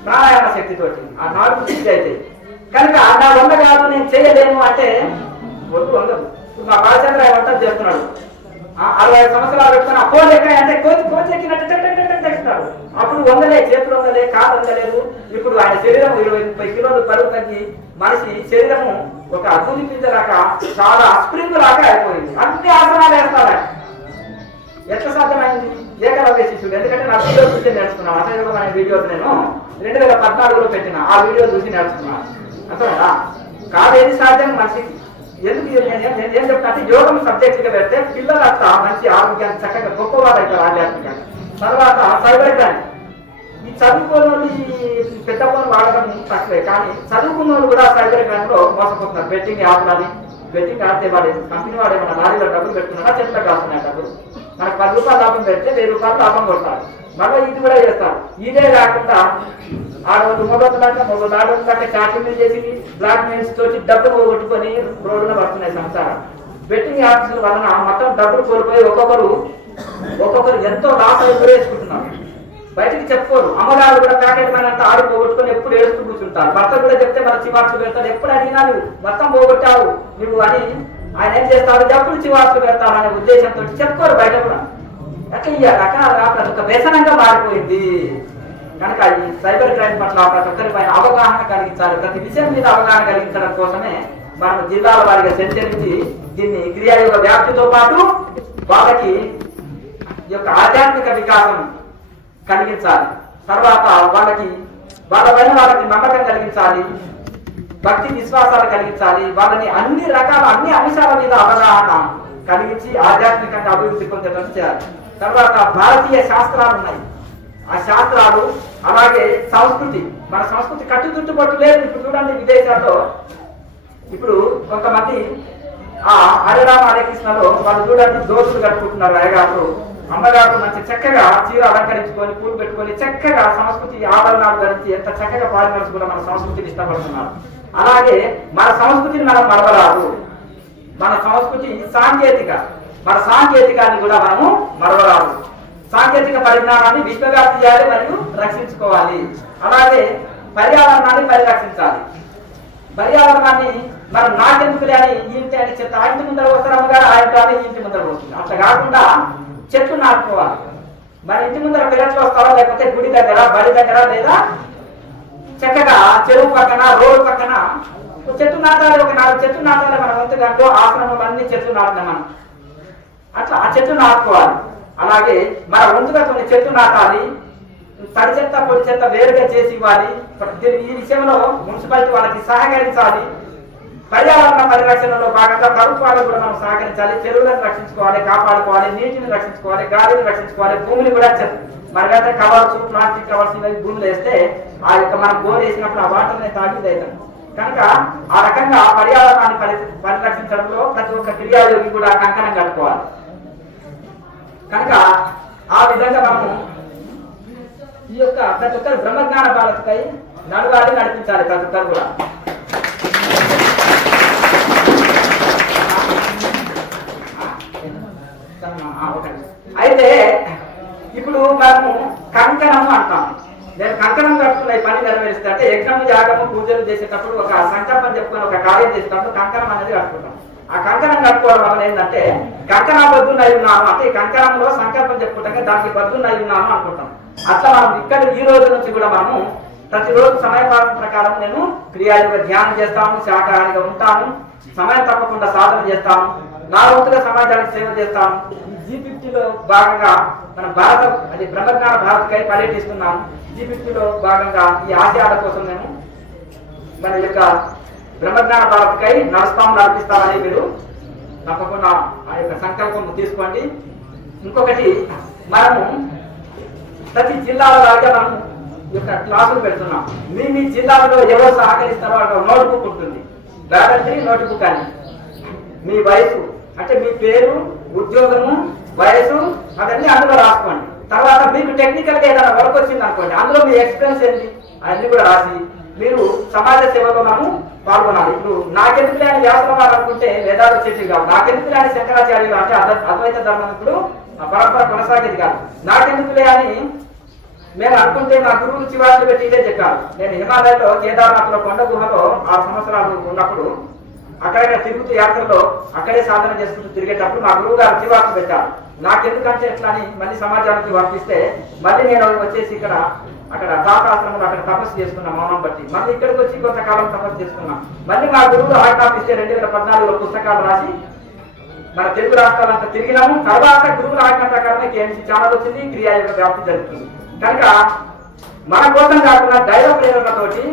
ప్రాణాయామ శక్తితోటి. ఆ 4 శక్తి అయితే కనుక నా వల్ల కాదు, నేను చేయలేను అంటే వద్దు అందరు. మా బాలచంద్ర వంటలు చేస్తున్నాడు, 65 సంవత్సరాలు పెట్టుకుని అపో లెక్క అంటే కోచి ఎక్కినట్టు తెస్తున్నాడు. అప్పుడు వందలే, చేతులు వందలే, కాలు వందలేదు. ఇప్పుడు ఆయన శరీరం 20-30 కిలోలు బరువు తగ్గి మనిషి శరీరము ఒక అద్భుతి పింజలాగా చాలా స్ప్రింగ్ లాగా అయిపోయింది. అన్ని ఆసనాలు వేస్తాడు. ఎట్లా సాధ్యమైంది? ఏకలవ్య శిష్యుడు. ఎందుకంటే నా వీడియో చూసి నేర్చుకున్నాను. అసలు అనే వీడియోస్ నేను 2014లో పెట్టిన, ఆ వీడియో చూసి నేర్చుకున్నాను. అర్థమైనా? కాదేది సాధ్యం మనిషికి. ఎందుకు నేను ఏం చెప్తా అంటే, యోగం సబ్జెక్ట్ గా పెడితే పిల్లలు అట్లా మంచి ఆరోగ్యాన్ని చక్కగా గొప్పవాళ్ళు అవుతారు ఆధ్యాత్మికంగా. తర్వాత సైబర్ క్రైమ్. ఈ చదువుకోని వాళ్ళు పెద్ద ఫోన్ వాడడం తక్కువే, కానీ చదువుకున్న వాళ్ళు కూడా సైబర్ క్రైమ్ లో మోసపోతున్నారు. బెట్టింగ్ యాప్లని, బెట్టింగ్ ఆడితే వాడే కంపెనీ వాడు ఏమన్నా లారీలో డబ్బులు పెట్టుకున్నారా, చెట్లకు కాస్తున్నాయి డబ్బులు. మనకు 10 రూపాయలు లాభం పెడితే 1000 రూపాయలు లాభం కొడతారు. మళ్ళీ ఇది కూడా చేస్తారు. ఇదే కాకుండా ఆడవాళ్ళు మొగోళ్ళ చాటింగ్ చేసి బ్లాక్ మెయిల్స్ తోటి డబ్బు పోగొట్టుకొని రోడ్డున పడుతున్నాయి సంసారం. బెట్టింగ్ యాప్స్ వలన మొత్తం డబ్బులు కోల్పోయి ఒక్కొక్కరు ఎంతో లాస్ అయి వేసుకుంటున్నారు. బయటికి చెప్పుకోరు. అమ్మగారు కూడా ప్యాకెట్ పైన అంతా ఆడి పోగొట్టుకొని ఎప్పుడు ఏడుస్తూ కూర్చుంటారు. భర్త కూడా చెప్తే మన చివార్లు పెడతారు. ఎప్పుడు అడిగినా నువ్వు మొత్తం పోగొట్టావు నువ్వు అని ఆయన ఏం చేస్తాడు? ఎప్పుడు చివార్లు పెడతారు అనే ఉద్దేశంతో చెప్పుకోరు బయట కూడా. అట్లా ఈ రకాలుగా ప్రతి ఒక్క వ్యసనంగా మారిపోయింది. కనుక ఈ సైబర్ క్రైమ్ పట్ల ప్రతి ఒక్కరి పైన అవగాహన కలిగించాలి. ప్రతి విషయం మీద అవగాహన కలిగించడం కోసమే మనం జిల్లాల వారిగా సంచరించి దీన్ని క్రియాయోగ వ్యాప్తితో పాటు వాళ్ళకి ఈ యొక్క ఆధ్యాత్మిక వికాసం కలిగించాలి. తర్వాత వాళ్ళ పైన వాళ్ళకి నమ్మకం కలిగించాలి, భక్తి విశ్వాసాలు కలిగించాలి. వాళ్ళని అన్ని అంశాల మీద అవగాహన కలిగించి ఆధ్యాత్మికంగా అభివృద్ధి పొందేటట్టు చేయాలి. తర్వాత భారతీయ శాస్త్రాలు ఉన్నాయి. ఆ శాస్త్రాలు అలాగే సంస్కృతి, మన సంస్కృతి కట్టుదిట్టుబట్టు లేదు. ఇప్పుడు చూడండి విదేశాల్లో ఇప్పుడు కొంతమంది ఆ హరే రామ హరే కృష్ణలో వాళ్ళు చూడండి దోషులు కట్టుకుంటున్నారు. అయ్యగారు అమ్మగారు మంచి చక్కగా చీర అలంకరించుకొని పూలు పెట్టుకొని చక్కగా సంస్కృతి ఆభరణాలు ధరించి ఎంత చక్కగా పాలినర్స్ కూడా మన సంస్కృతిని ఇష్టపడుతున్నారు. అలాగే మన సంస్కృతిని మనం మరవరాదు. మన సంస్కృతి మన సాంకేతికాన్ని కూడా మనము మరవరాదు. సాంకేతిక పరిజ్ఞానాన్ని విశ్వవ్యాప్తి చేయాలి మరియు రక్షించుకోవాలి. అలాగే పర్యావరణాన్ని పరిరక్షించాలి. పర్యావరణాన్ని మనం నాకెందుకులే అని ఇంటి అని చెత్త ఆ ఇంటి ముందర వస్తారు, అమ్మగారు ఆ ఇంటి ముందర వస్తుంది. అట్లా కాకుండా చెట్లు నాటుకోవాలి. మన ఇంటి ముందర పిల్లలు వస్తారో లేకపోతే గుడి దగ్గర, బడి దగ్గర, లేదా చక్కగా చెరువు పక్కన, రోడ్డు పక్కన చెట్లు నాటాలి. ఒక 4 చెట్లు నాటాలి. మన వంతు దాంట్లో ఆశ్రమం అన్ని చెట్లు నాటుతాం మనం. అట్లా ఆ చెట్లు నాటుకోవాలి. అలాగే మన వంతుగా కొన్ని చెట్లు నాటాలి. తడి చెత్త పొడి చెత్త వేరుగా చేసి ఇవ్వాలి. ఈ విషయంలో మున్సిపాలిటీ వాళ్ళకి సహకరించాలి. పర్యావరణ పరిరక్షణలో భాగంగా ప్రభుత్వాలకు కూడా మనం సహకరించాలి. చెరువులను రక్షించుకోవాలి, కాపాడుకోవాలి, నీటిని రక్షించుకోవాలి, గాలిని రక్షించుకోవాలి, భూమిని కూడా మనకైతే కవర్స్, ప్లాస్టిక్ కవర్స్ ఇవి భూములు వేస్తే ఆ యొక్క మనం బోర్ వేసినప్పుడు ఆ వాటర్ని తాగిది అవుతాం. కనుక ఆ రకంగా పర్యావరణాన్ని పరిరక్షించడంలో ప్రతి ఒక్క క్రియాయోగి కూడా కంకణం కట్టుకోవాలి. కనుక ఆ విధంగా మనము ఈ యొక్క ప్రతి ఒక్కరు బ్రహ్మజ్ఞాన బాలకై నడవాలి, నడిపించాలి ప్రతి ఒక్కరు కూడా. అయితే ఇప్పుడు మనము కంకణము అంటాం. నేను కంకణం కట్టుకున్న ఈ పని నెరవేరుస్తే అంటే యజ్ఞము యాగము పూజలు చేసేటప్పుడు ఒక సంకల్పం చెప్పుకొని ఒక కార్యం చేసేటప్పుడు కంకణం అనేది కట్టుకుంటాం. ఆ కంకణం కట్టుకోవడం వల్ల ఏంటంటే కంకణం బద్దున్నై ఉన్నాను అంటే ఈ కంకణంలో సంకల్పం చెప్పుకుంటాం, దానికి బద్దున్నై ఉన్నాను అనుకుంటాం. అట్లా మనం ఇక్కడ ఈ రోజు నుంచి కూడా మనము ప్రతిరోజు సమయపాలన ప్రకారం నేను క్రియాయోగ ధ్యానం చేస్తాను, శాకాహారిగా ఉంటాను, సమయం తప్పకుండా సాధన చేస్తాను, నా వంతుగా సమాజానికి సేవ చేస్తాను. G50లో భాగంగా మన భారత అది బ్రహ్మజ్ఞాన భారత్కై పర్యటిస్తున్నాము. G50లో భాగంగా ఈ ఆశయాల కోసం మేము మన యొక్క బ్రహ్మజ్ఞాన భారత్కై నడిపిస్తామని మీరు తప్పకుండా ఆ యొక్క సంకల్పం తీసుకోండి. ఇంకొకటి మనము ప్రతి జిల్లాల వారిగా మనం యొక్క క్లాసులు పెడుతున్నాం. మీ జిల్లాలో ఎవరు సహకరిస్తారో అక్కడ నోట్బుక్ ఉంటుంది, వ్యాలంటరీ నోట్బుక్ అని. మీ వయసు అంటే మీ పేరు, ఉద్యోగము, వయసు అవన్నీ అందులో రాసుకోండి. తర్వాత మీకు టెక్నికల్ గా ఏదైనా వర్క్ వచ్చింది అనుకోండి, అందులో మీ ఎక్స్పీరియన్స్ ఏంటి అవన్నీ కూడా రాసి మీరు సమాజ సేవలో మనము పాల్గొనాలి. ఇప్పుడు నాకెందుకు లేని వ్యాసనం అనుకుంటే వేదాలు వచ్చేది కాదు, నాకెందుకు లేని శంకరాచార్యులు అంటే అద్వైత ధర్మం ఇప్పుడు పరంపర కొనసాగేది కాదు. నాకెందుకు లేని మేము అనుకుంటే మా గురువులు చివాట్లు పెట్టి ఇదే చెప్పారు. నేను హిమాలయంలో కేదార్నాథ్ లో కొండ గుహలో 6 సంవత్సరాలు ఉన్నప్పుడు అక్కడక్కడ తిరుగుతూ యాత్రలో అక్కడే సాధన చేసుకుంటూ తిరిగేటప్పుడు మా గురువు గారు చివాట్లు పెట్టారు. నాకెందుకంటే ఎట్లా అని మళ్ళీ సమాజానికి వర్తిస్తే మళ్ళీ నేను వచ్చేసి అక్కడ దాతాశ్రమంలో అక్కడ తపస్సు చేసుకున్నా మౌనం బట్టి. మళ్ళీ ఇక్కడికి వచ్చి కొంతకాలం తపస్సు చేసుకున్నాం. మళ్ళీ మా గురువులు ఆజ్ఞాపిస్తే 2014లో పుస్తకాలు రాసి మన తెలుగు రాష్ట్రాలంతా తిరిగినాము. తర్వాత గురువుల ఆజ్ఞ ప్రకారమే కేఎంసీ ఛానల్ వచ్చింది, క్రియాయోగ వ్యాప్తి జరుగుతుంది. కనుక మన కోసం కాకుండా దైవ ప్రేరణతోటి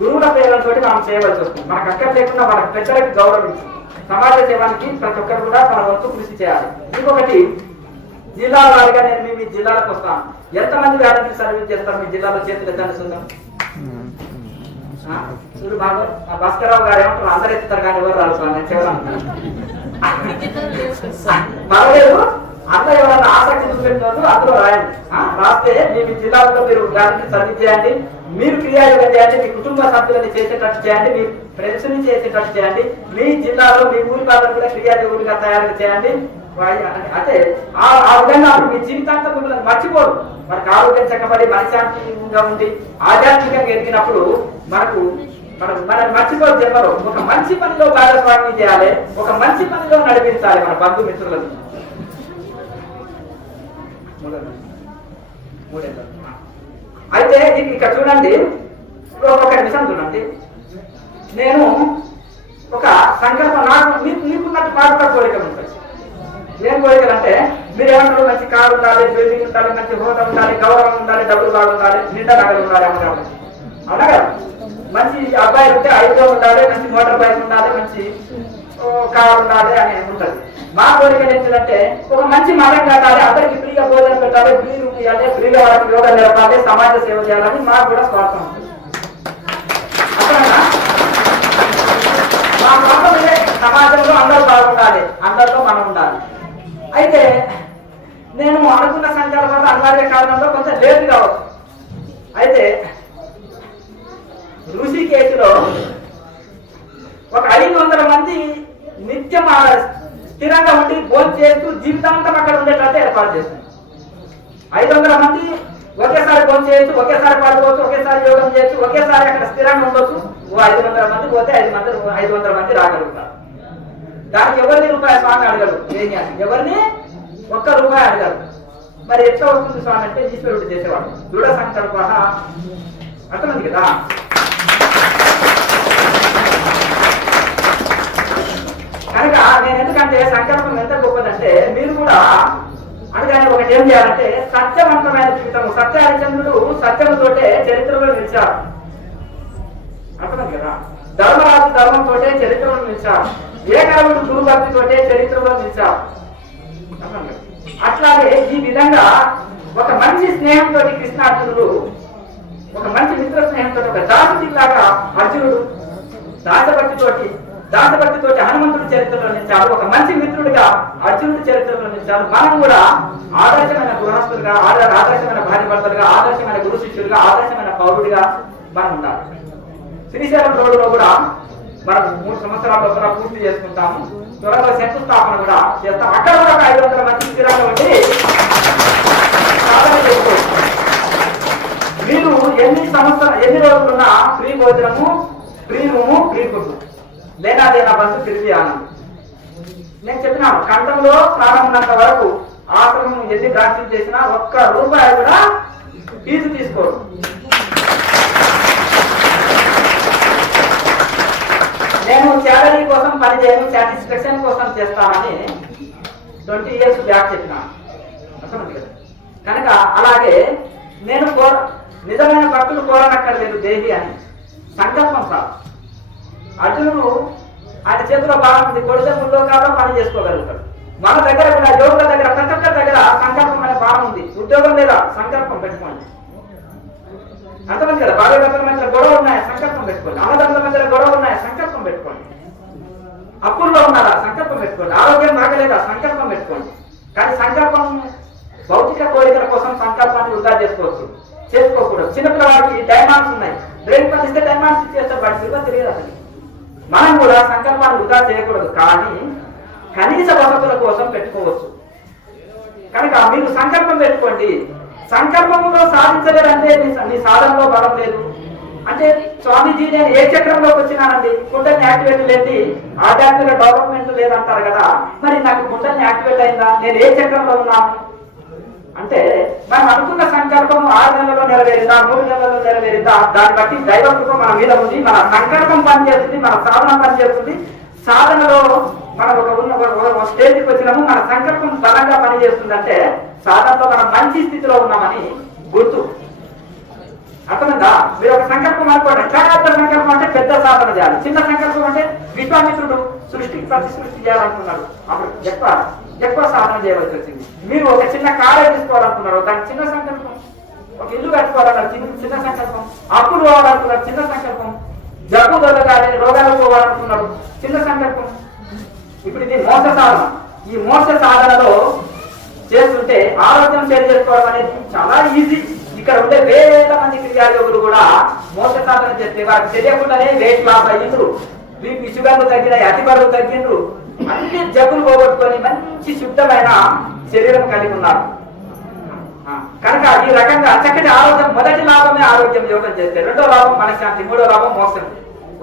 గురువుల ప్రేరణతోటి మనం చేయవలసి వస్తుంది. మనకు అక్కడ లేకుండా మన పెద్దలకు గౌరవించి సమాజ సేవానికి ప్రతి ఒక్కరు కూడా తన వంతు కృషి చేయాలి. ఇంకొకటి జిల్లాల వారిగా నేను మీ జిల్లాలకు వస్తాను. ఎంతమంది వ్యాలంటరీ సర్వీస్ చేస్తారు మీ జిల్లాలో? చేతులు ఎత్తండి చూద్దాం. చూడు బాబు, భాస్కరరావు గారు ఏమంటారు, అందరు ఎత్తుతారు కానీ ఎవరు రాదు. నేను చెప్పాను పర్వాలేదు, అందులో ఎవరైనా ఆసక్తి చూపెట్టినప్పుడు అందులో రాయండి. రాస్తే మీ జిల్లాలో మీరు వ్యాలంటరీ సర్వీస్ చేయండి, మీరు క్రియాయోగం చేయండి, మీ కుటుంబ సభ్యులని చేసేటట్టు చేయండి, మీ ఫ్రెండ్స్ ని చేసేటట్టు చేయండి, మీ జిల్లాలో మీ ఊరి వాళ్ళని కూడా క్రియాయోగులుగా తయారు చేయండి. అంటే ఆ విధంగా మీ జీవితాంతం మిమ్మల్ని మర్చిపోరు. మనకు ఆరోగ్యం చక్కబడి మనశాంతిగా ఉండి ఆధ్యాత్మికంగా ఎదిగినప్పుడు మనం మర్చిపోరు. జన్మలో ఒక మంచి పనిలో భాగస్వామ్యం చేయాలి, ఒక మంచి పనిలో నడిపించాలి మన బంధుమిత్రులను. అయితే ఇక్కడ చూడండి, ఒక నిమిషం చూడండి. నేను ఒక సంకల్పం మీకున్నట్టు పాటు కోరికలు ఉంటాయి. ఏం కోరికలు అంటే మీరు ఏమంటారు, మంచి కారు ఉండాలి, బిల్డింగ్ ఉండాలి, మంచి హోదా ఉండాలి, గౌరవం ఉండాలి, డబ్బులు బాగుండాలి, నిండా నగలు ఉండాలి, అమ్మ అవునా కదా. మంచి అబ్బాయి ఉంటే 5 ఉండాలి, మంచి మోటార్ బైక్ ఉండాలి, మంచి కారు ఉండాలి అని ఉంటుంది. మా కోరికలు ఏంటంటే ఒక మంచి మతం కట్టాలి, అందరికి ఫ్రీగా భోజనం పెట్టాలి, ఫ్రీ రూమ్ ఇవ్వాలి, ఫ్రీగా వాళ్ళకి యోగా నేర్పాలి, సమాజ సేవ చేయాలని మాకు కూడా స్వార్థం ఉంటుంది. మా స్వార్థం అంటే సమాజంలో అందరూ బాగుండాలి, అందరిలో మనం ఉండాలి. అయితే నేను అనుకున్న సంకల్పంలో అనివార్య కారణంలో కొంచెం లేట్ కావచ్చు. అయితే ఋషికేశులో ఒక 500 మంది నిత్యం స్థిరంగా ఉండి భోజనం చేస్తూ జీవితాంతం అక్కడ ఉండేటట్టు ఏర్పాటు చేస్తుంది. 500 మంది ఒకేసారి భోజనం చేయొచ్చు, ఒకేసారి పడుకోవచ్చు, ఒకేసారి యోగం చేయొచ్చు, ఒకేసారి అక్కడ స్థిరంగా ఉండొచ్చు. 500 మంది పోతే 500 మంది రాగలుగుతారు. దానికి ఎవరిని రూపాయి స్వామి అడగరు, ఎవరిని ₹1 అడగరు. మరి ఎట్లా వస్తుంది స్వామి అంటే ఈశ్వరుడు చేసేవాడు. దృఢ సంకల్ప అర్థమైంది కదా. కనుక నేను ఎందుకంటే సంకల్పం ఎంత గొప్పదంటే మీరు కూడా అందుకని ఒకటి ఏం చేయాలంటే సత్యవంతమైన జీవితం. సత్య హరిచంద్రుడు సత్యంతోటే చరిత్రలో నిలిచారు. అర్థమైంది కదా. ధర్మరాజు ధర్మంతో చరిత్రలో నిలిచారు. ఏకరవుడు గురుభక్తితోటే చరిత్రలో నిలిచారు. అట్లాగే ఈ విధంగా ఒక మంచి స్నేహంతో కృష్ణార్జునుడు, ఒక మంచి మిత్ర స్నేహంతో ఒక దాసతిలాగా అర్జునుడు దాసభక్తితోటి దాసభక్తితోటి హనుమంతుడి చరిత్రలో నిలిచారు. ఒక మంచి మిత్రుడిగా అర్జునుడి చరిత్రలో నిలిచారు. మనం కూడా ఆదర్శమైన గృహస్థులుగా, ఆదర్శమైన భార్య భర్తలుగా, ఆదర్శమైన గురు శిష్యులుగా, ఆదర్శమైన పౌరుడిగా మనం ఉండాలి. శ్రీశైలం రోడ్డులో కూడా మనం 3 సంవత్సరాల లోపల పూర్తి చేసుకుంటాము. త్వరలో శంకుస్థాపన కూడా చేస్తాం. అక్కడ కూడా ఒక 500 మంది స్థిరంగా ఉండి సాధన చేసుకోవచ్చు. మీరు ఎన్ని రోజులున్నా ఫ్రీ భోజనము, ఫ్రీ రూము, ఫ్రీ ఫుడ్, లేనా బస్సు తిరిగి ఆనందం. నేను చెప్పినాను, కంఠంలో ప్రాణం ఉన్నంత వరకు ఆశ్రమం ఎన్ని బ్రాంచీలు చేసినా ₹1 కూడా ఫీజు తీసుకోరు. నేను శాలరీ కోసం పని చేయను, సాటిస్ఫాక్షన్ కోసం చేస్తానని 20 years బ్యాక్ చెప్పినాను. అర్థమైంది కదా? కనుక అలాగే నేను నిజమైన భక్తులు కోరనక్కర్లేదు దేహి అని సంకల్పం సార్. అర్జునుడు ఆయన చేతిలో బాగా ఉంది, కొడితే ముల్లోకాల్లో పని చేసుకోగలుగుతాడు. మన దగ్గర కూడా యోగుల దగ్గర, ప్రతి ఒక్కరి దగ్గర సంకల్పం అనే భావం ఉంది. ఉద్యోగం లేదా సంకల్పం పెట్టుకోండి. అర్థమైంది కదా? భార్య భర్తల మధ్య గొడవ ఉన్నాయా, సంకల్పం పెట్టుకోండి. అన్నదమ్ముల మధ్య గొడవ ఉన్నాయా, సంకల్పం పెట్టుకోండి. అప్పుల్లో ఉన్నారా, సంకల్పం పెట్టుకోండి. ఆరోగ్యం బాగలేదా, సంకల్పం పెట్టుకోండి. కానీ సంకల్పం భౌతిక కోరికల కోసం సంకల్పాన్ని వృధా చేసుకోకూడదు. చిన్నపిల్లవాడికి డైమాండ్స్ ఉన్నాయి, బ్రెయిన్ పనిస్తే డైమాండ్స్ ఇచ్చేస్తారు, వాటి విలువ తెలియదు అసలు. మనం కూడా సంకల్పాన్ని వృధా చేయకూడదు, కానీ కనీస వసతుల కోసం పెట్టుకోవచ్చు. కనుక మీరు సంకల్పం పెట్టుకోండి. సంకల్పంలో సాధించలేదంటే మీ సాధనలో బలం లేదు అంటే, స్వామీజీ నేను ఏ చక్రంలోకి వచ్చినానండి, కుండల్ని యాక్టివేట్ లేదు, ఆధ్యాత్మిక డెవలప్మెంట్ లేదంటారు కదా, మరి నాకు కుండల్ని యాక్టివేట్ అయిందా, నేను ఏ చక్రంలో ఉన్నాను అంటే, మనం అనుకున్న సంకల్పం 6 నెలల్లో నెరవేరిందా, 3 నెలల్లో నెరవేరిందా, దాన్ని బట్టి దైవ కృప మన మీద ఉంది. మన సంకల్పం పనిచేస్తుంది, మన సాధన పనిచేస్తుంది. సాధనలో మనం ఒక స్టేజ్కి వచ్చినాము, మన సంకల్పం బలంగా పనిచేస్తుందంటే సాధనలో మనం మంచి స్థితిలో ఉన్నామని గుర్తు. అర్థమైందా? మీరు ఒక సంకల్పం అనుకోండి, చాలా సంకల్పం అంటే పెద్ద సాధన చేయాలి. చిన్న సంకల్పం అంటే విశ్వామిత్రుడు సృష్టికి ప్రతి సృష్టి చేయాలనుకున్నాడు, అప్పుడు ఎక్కువ సాధన చేయవలసి వచ్చింది. మీరు ఒక చిన్న కారు తీసుకోవాలనుకున్నారు, దానికి చిన్న సంకల్పం. ఒక ఇల్లు కట్టుకోవాలన్నారు, చిన్న సంకల్పం. అప్పులు పోవాలనుకున్నారు, చిన్న సంకల్పం. జబ్బు దొరకాలి, రోగాలు పోవాలనుకున్నారు, చిన్న సంకల్పం. ఇప్పుడు ఇది మోక్ష సాధన. ఈ మోక్ష సాధనలో చేస్తుంటే ఆరోగ్యం సేవ చేసుకోవడం అనేది చాలా ఈజీ. ఇక్కడ ఉండే వేల మంది క్రియాయోగులు కూడా మోక్ష సాధన చేస్తే వారికి తెలియకుండానే వెయిట్ లాస్ అయ్యిండ్రు, బీపీ షుగర్లు తగ్గినాయి, అతి బరువు తగ్గిండ్రు, అన్ని జబ్బులు పోగొట్టుకొని మంచి శుద్ధమైన శరీరం కలిగి ఉన్నారు. కనుక ఈ రకంగా చక్కటి ఆరోగ్యం, మొదటి లాభమే ఆరోగ్యం యోగం చేస్తే, రెండో లాభం మనశ్శాంతి, మూడో లాభం మోక్షం.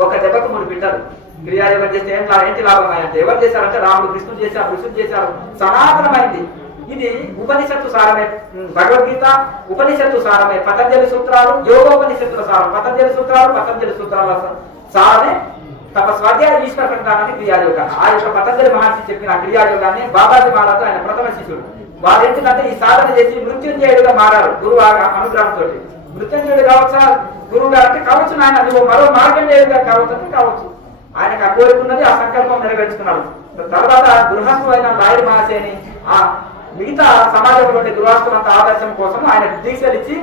ఒక దెబ్బకు 3 బిడ్డలు. క్రియాయోగం చేస్తే ఏంటి లాభం అంటే, ఎవరు చేశారంటే రాముడు, కృష్ణుడు చేశారు, ఋషులు చేశారు, సనాతనమైంది. ఇది ఉపనిషత్తు సారమే, భగవద్గీత ఉపనిషత్తు సారమే, పతంజలి సూత్రాలు యోగోపనిషత్తుల సారం, పతంజలి సూత్రాల సారమే తపస్వాధ్యాయ ఈశ్వర ప్రధానాన్ని క్రియాయోగ. ఆ యొక్క పతంజలి మహర్షి చెప్పిన క్రియాయోగాన్ని బాబాజీ మహారాజు ఆయన ప్రథమ శిష్యుడు. వారు ఏంటంటే ఈ సాధన చేసి మృత్యుంజయుడిగా మారారు గురువు అనుగ్రహంతో. మృత్యుంజయుడు కావచ్చా గురువు గారు అంటే కావచ్చు, నాయన నువ్వు మరో మార్గంజయుడిగా కావచ్చు అంటే కావచ్చు. ఆయనకు ఆ కోరుకున్నది, ఆ సంకల్పం నెరవేర్చుకున్నాడు. తర్వాత గృహస్థు అయిన లాయర్ మహాశయని ఆ మిగతా సమాజంలో ఉండే గృహస్థులంత ఆదర్శం కోసం ఆయన దీక్షలిచ్చి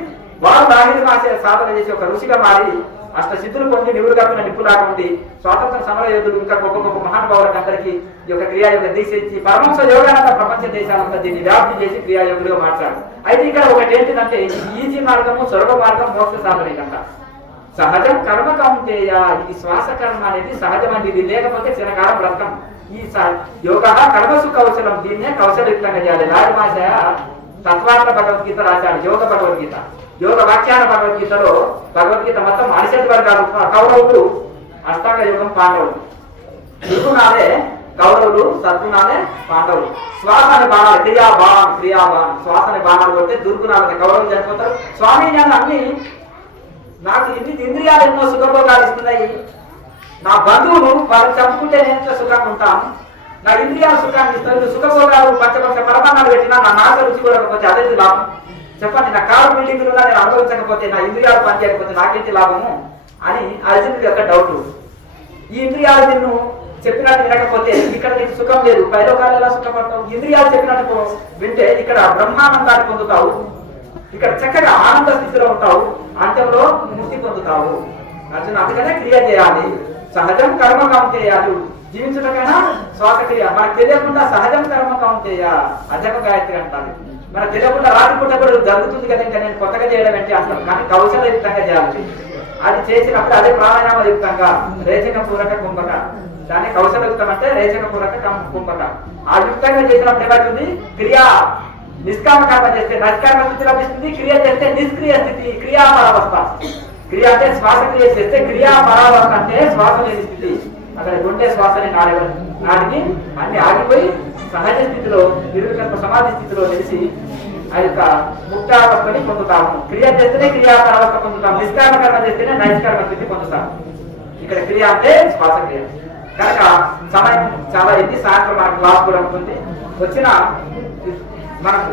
వారు లాహిరి మహాశయ సాధన చేసి ఒక ఋషిగా మారి అష్ట సిద్ధులు పొంది నివురు కప్పిన నిప్పులాగా ఉంది. స్వాతంత్ర సమర యోధులు ఇంకా గొప్ప మహానుభావులకు అందరికీ ఈ యొక్క క్రియాయోగ దీక్ష ఇచ్చి పరమంశ యోగానంత ప్రపంచ దేశాలంతా దీన్ని వ్యాప్తి చేసి క్రియాయోగులుగా మార్చారు. అయితే ఇక్కడ ఒకటి ఏంటిదంటే, ఈజీ మార్గము, సులభ మార్గం మోక్ష సాధన కంట. సహజం కర్మ కౌంటేయ, ఇది శ్వాస కర్మ అనేది సహజమంది. ఇది లేకపోతే చిరకాలం బ్రతకం. ఈ యోగ కర్మసు కౌశలం, దీన్నే కౌశలయుక్తంగా చేయాలి. లారిమాశయ తత్వార్థ భగవద్గీత రాశాడు, యోగ భగవద్గీత. యోగ వ్యాఖ్యాన భగవద్గీతలో భగవద్గీత మొత్తం 60 వర్గాలు. కౌరవులు అష్టాంగ యోగం, పాండవులు దుర్గుణాలే కౌరవులు, సద్గుణాలే పాండవులు. శ్వాసని బాణాలు, క్రియాబాన్ శ్వాసని బాణాలు కొడితే దుర్గుణాలని కౌరవులు చనిపోతారు. స్వామి నేను అన్ని నాకు ఇంద్రియాలు ఎన్నో సుఖభోగాలు ఇస్తున్నాయి, నా బంధువులు వాళ్ళు చంపుకుంటే నేను సుఖంగా ఉంటాను, నా ఇంద్రియాలు సుఖాన్ని ఇస్తాను, సుఖభోగాలు పంచపక్ష పరమాణాలు పెట్టినా నా నాక రుచి కూడకపోతే అదేంటి లాభం చెప్పండి. నా కారు బిల్డింగ్లు నేను అనుభవించకపోతే, నా ఇంద్రియాలు పనిచేయకపోతే నాకేంటి లాభము అని అర్జునుడి యొక్క డౌట్. ఈ ఇంద్రియాలు నిన్ను చెప్పినట్టు వినకపోతే ఇక్కడ నీకు సుఖం లేదు, పైలోకాలు ఎలా సుఖపడతావు? ఇంద్రియాలు చెప్పినట్టు వింటే ఇక్కడ బ్రహ్మానందాన్ని పొందుతావు, ఇక్కడ చక్కగా ఆనంద స్థితిలో ఉంటావు, అంత్యంలో ముక్తి పొందుతావు. అర్జున అందుకనే క్రియ చేయాలి, సహజం కర్మ కాం చేయాలి. జీవించటకైనా శ్వాసక్రియ మనకు తెలియకుండా సహజం కర్మగా ఉంటాయా అజమ గాయత్రి అంటారు. మనకు తెలియకుండా రాత్రిపూట కూడా జరుగుతుంది కదా, ఇంకా నేను కొత్తగా చేయడం ఏంటి అంటాం. కానీ కౌశలయుక్తంగా చేయాలి. అది చేసినప్పుడు అదే ప్రాణాయామయుక్తంగా రేచక పూరక కుంభక, దాన్ని కౌశలయుక్తం అంటే రేచక పూరక కుంభక. ఆ యుక్తంగా చేసినప్పుడు ఏమవుతుంది? క్రియా నిష్కామ కర్మ చేస్తే నష్కర్మ స్థితి లభిస్తుంది, క్రియ చేస్తే నిష్క్రియ స్థితి క్రియాపరావస్థ. క్రియ అంటే శ్వాసక్రియ చేస్తే క్రియాపరావస్థ అంటే శ్వాస లేని స్థితి. అక్కడ గుండె శ్వాసని నాటికి అన్ని ఆగిపోయి సహజ స్థితిలో నిర్వికల్ప సమాధి స్థితిలో నిలిచి ఆ యొక్క ముక్తావస్థని పొందుతాము. క్రియ చేస్తేనే క్రియాపరావస్థ పొందుతాము, నిష్కర్మ కర్మ చేస్తేనే నైష్కర్మ స్థితి పొందుతాము. ఇక్కడ క్రియ అంటే శ్వాసక్రియ. కనుక సమయం చాలా అయింది, సాయంత్రం మనకు క్లాస్ కూడా ఉంటుంది వచ్చిన మనకు.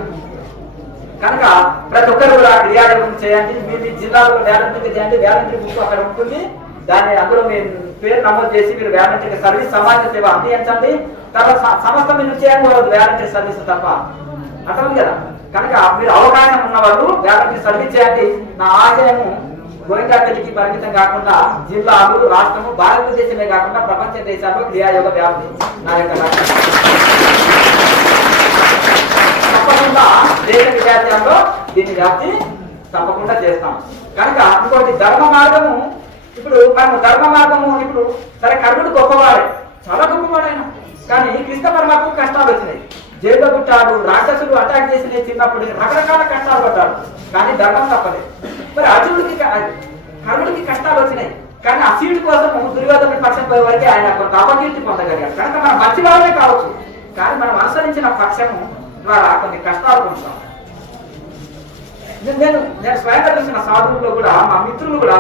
కనుక ప్రతి ఒక్కరు కూడా క్రియాయోగం చేయండి. మీ మీ జిల్లాలో వ్యాలంటీర్గా చేయండి. వ్యాలంటీర్ బుక్ అక్కడ ఉంటుంది, దాన్ని అందులో మీ పేరు నమోదు చేసి మీరు వ్యాలంటీర్ సర్వీస్ సమాజ సేవ అందించండి. తర్వాత సంస్థ మీరు చేయకూడదు వ్యాలంటీర్ సర్వీస్ తప్ప, అర్థం కదా. కనుక మీరు అవగాహన ఉన్న వాళ్ళు వ్యాలంటీర్ సర్వీస్ చేయండి. నా ఆశయము గోయింకాపల్లికి పరిమితం కాకుండా జిల్లాలు, రాష్ట్రము, భారతదేశమే కాకుండా ప్రపంచ దేశాల్లో క్రియాయోగ వ్యాప్తి నా యొక్క లక్ష్యం. తప్పకుండా దేశ విద్యార్థులలో దీని వ్యాప్తి తప్పకుండా చేస్తాం. కనుక ఇంకోటి ధర్మ మార్గము. ఇప్పుడు మనం ధర్మ మార్గము ఇప్పుడు సరే కర్ణుడు గొప్పవాడే, చాలా గొప్పవాడైనా, కానీ కృష్ణ పరమాత్మ కష్టాలు వచ్చినాయి. జైల్లో పుట్టాడు, రాక్షసులు అటాక్ చేసినాయి, చిన్నప్పుడు రకరకాల కష్టాలు పడ్డాడు, కానీ ధర్మం తప్పలేదు. మరి అర్జునుడికి కర్ణుడికి కష్టాలు వచ్చినాయి, కానీ ఆ సీటు కోసం దుర్యోధనుడి పక్షం పోయే వరకు ఆయన కొంత అపకీర్తి పొందగలిగాడు. కనుక మనం మంచి వాళ్ళే కావచ్చు, కానీ మనం అనుసరించిన పక్షము ద్వారా కొన్ని కష్టాలు పొందుతాం. నేను స్వయంగా చూసిన సాధువుల్లో కూడా మా మిత్రులు కూడా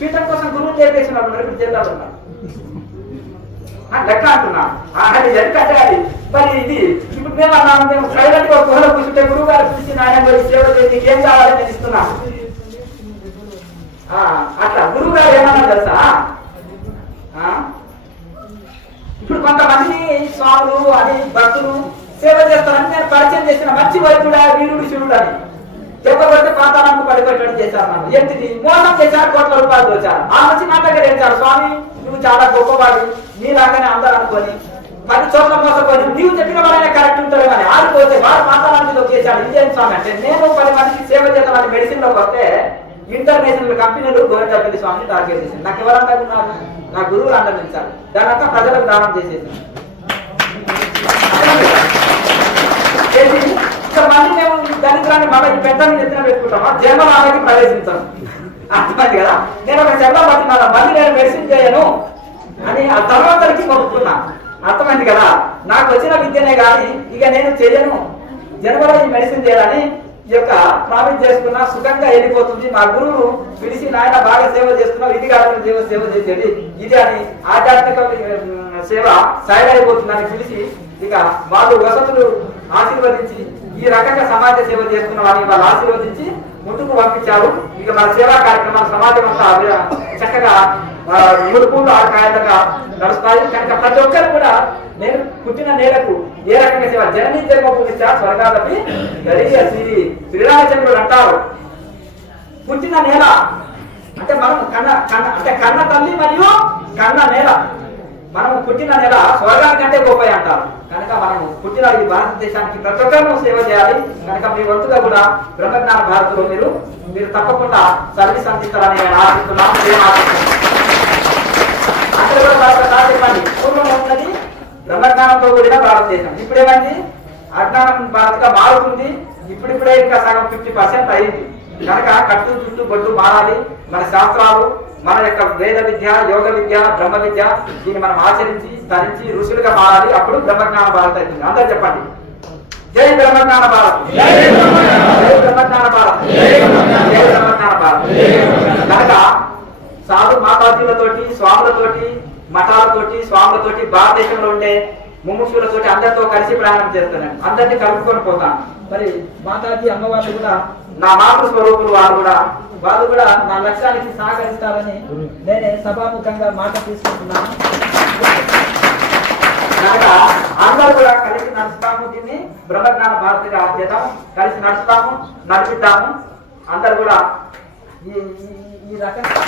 పీఠం కోసం గురువులు చేసిన వాళ్ళు ఇప్పుడు జిల్లాలో ఉన్నారు. లెక్క అంటున్నా అది ఎందుకంటే అది మరి ఇది ఇప్పుడు మేము సైలెంట్ గా గుహలో కూర్చుంటే గురువు గారు పిలిచి నాయన సేవ చేసి ఏం కావాలని నేను ఇస్తున్నాను. అట్లా గురువు గారు ఏమన్నా తెలుసా, ఇప్పుడు కొంతమందిని స్వాములు అని భక్తులు సేవ చేస్తారని నేను పరిచయం చేసిన మంచి వైద్యుడా వీరుడు శివుడు అని చెప్పబడితే పాతాళానికి పడిపోయేటట్టు చేశారు. నన్ను ఏంటిది మోసం చేశారు, కోట్ల రూపాయలు దోచారు. ఆ మంచి నా దగ్గర ఏడ్చారు, స్వామి నువ్వు చాలా గొప్పవాడు, నీలాగానే అందరూ అనుకొని 10 చోట్ల మోసపోయి నీవు చెప్పిన వాళ్ళనే కరెక్ట్ ఉంటారు కానీ ఆడిపోతే వాడు పాతాళానికి దొక్కేశాడు. ఇదేం స్వామి అంటే నేను 10 మందికి సేవ చేద్దామని మెడిసిన్ లోకి వస్తే ఇంటర్నేషనల్ కంపెనీలు గోవిందపల్లి స్వామిని టార్గెట్ చేసింది. నాకు ఎవరంతా ఉన్నారు, నా గురువులు అందించారు, దాని అంతా ప్రజలకు దానం చేసేసి మళ్ళీ మేము దరిద్రాన్ని మళ్ళీ పెద్దని ఎత్తున పెట్టుకుంటామా, జన్మనాలకి ప్రవేశించాను. అర్థమైంది కదా. నేను ఒక శబ్దం పట్టినాను, మళ్ళీ నేను మెడిసిన్ చేయను అని ఆ తర్వాతకి మొక్కుకున్నా. అర్థమైంది కదా. నాకు వచ్చిన విద్యనే కానీ ఇక నేను చేయను, జన్మలో ఈ మెడిసిన్ చేయాలని ఈ యొక్క ప్రామిస్ చేసుకున్నా, సుఖంగా వెళ్ళిపోతుంది. మా గురువు పిలిచి నాయన బాగా సేవ చేస్తున్నావు, ఇది కాదు సేవ చేసేది ఇది అని ఆధ్యాత్మిక సేవ సాయమైపోతుందని పిలిచి ఇక వాళ్ళు వసతులు ఆశీర్వదించి ఈ రకంగా సమాజ సేవ చేస్తున్న వారిని వాళ్ళు ఆశీర్వదించి ముందుకు పంపించారు. ఇక మన సేవా కార్యక్రమాలు సమాజం అంతా చక్కగా 3 పూలు 6 కాయలుగా నడుస్తాయి. కనుక ప్రతి ఒక్కరు కూడా నేను పుట్టిన నేలకు ఏ రకంగా సేవ జననీ జన్మభూమి స్వర్గాలపి గరీయసి శ్రీరామచంద్రుడు అంటారు. పుట్టిన నేల అంటే మనం కన్న తల్లి మరియు కన్న నేల, మనము పుట్టిన నెల స్వర్గానికంటే గొప్ప అంటారు. కనుక మనము పుట్టిన ఈ భారతదేశానికి ప్రతి ఒక్కరూ సేవ చేయాలి. కనుక మీ వంతుగా కూడా బ్రహ్మజ్ఞాన భారత్లో మీరు తప్పకుండా సర్వీస్ అందిస్తారని నేను ఆశిస్తున్నాను. అక్కడ కూడా చెప్పండి, పూర్వం ఉన్నది బ్రహ్మజ్ఞానంతో కూడిన భారతదేశం, ఇప్పుడేమైంది అజ్ఞానం భారత్గా మారుతుంది. ఇప్పుడిప్పుడే ఇంకా సగం 50% అయింది. కనుక కట్టు చుట్టూ బొట్టు మారాలి. మన శాస్త్రాలు, మన యొక్క వేద విద్య, యోగ విద్య, బ్రహ్మ విద్య దీన్ని మనం ఆచరించి ధరించి ఋషులుగా మారాలి. అప్పుడు బ్రహ్మజ్ఞాన భారత్ అవుతుంది. అందరూ చెప్పండి, జై బ్రహ్మజ్ఞాన భారత్, జై బ్రహ్మజ్ఞాన భారత్, జై బ్రహ్మజ్ఞాన భారత్. కనుక సాధు మాతాజీలతోటి, స్వాములతోటి, మఠాలతోటి, స్వాములతోటి, భారతదేశంలో ఉండే ముముక్షులతోటి అందరితో కలిసి ప్రయాణం చేస్తున్నాను. అందరినీ కలుపుకొని పోతాను. మరి మాతాజీ అమ్మవారు కూడా నా మాతృ స్వరూపులు, వారు కూడా నా లక్ష్యానికి సహకరిస్తారని నేనే సభాముఖంగా మాట తీసుకుంటున్నాను. అందరూ కూడా కలిసి నడుస్తాము, దీన్ని బ్రహ్మజ్ఞాన భారతిగా చేద్దాము, కలిసి నడుస్తాము, నడిపిద్దాము. అందరు కూడా ఈ రకంగా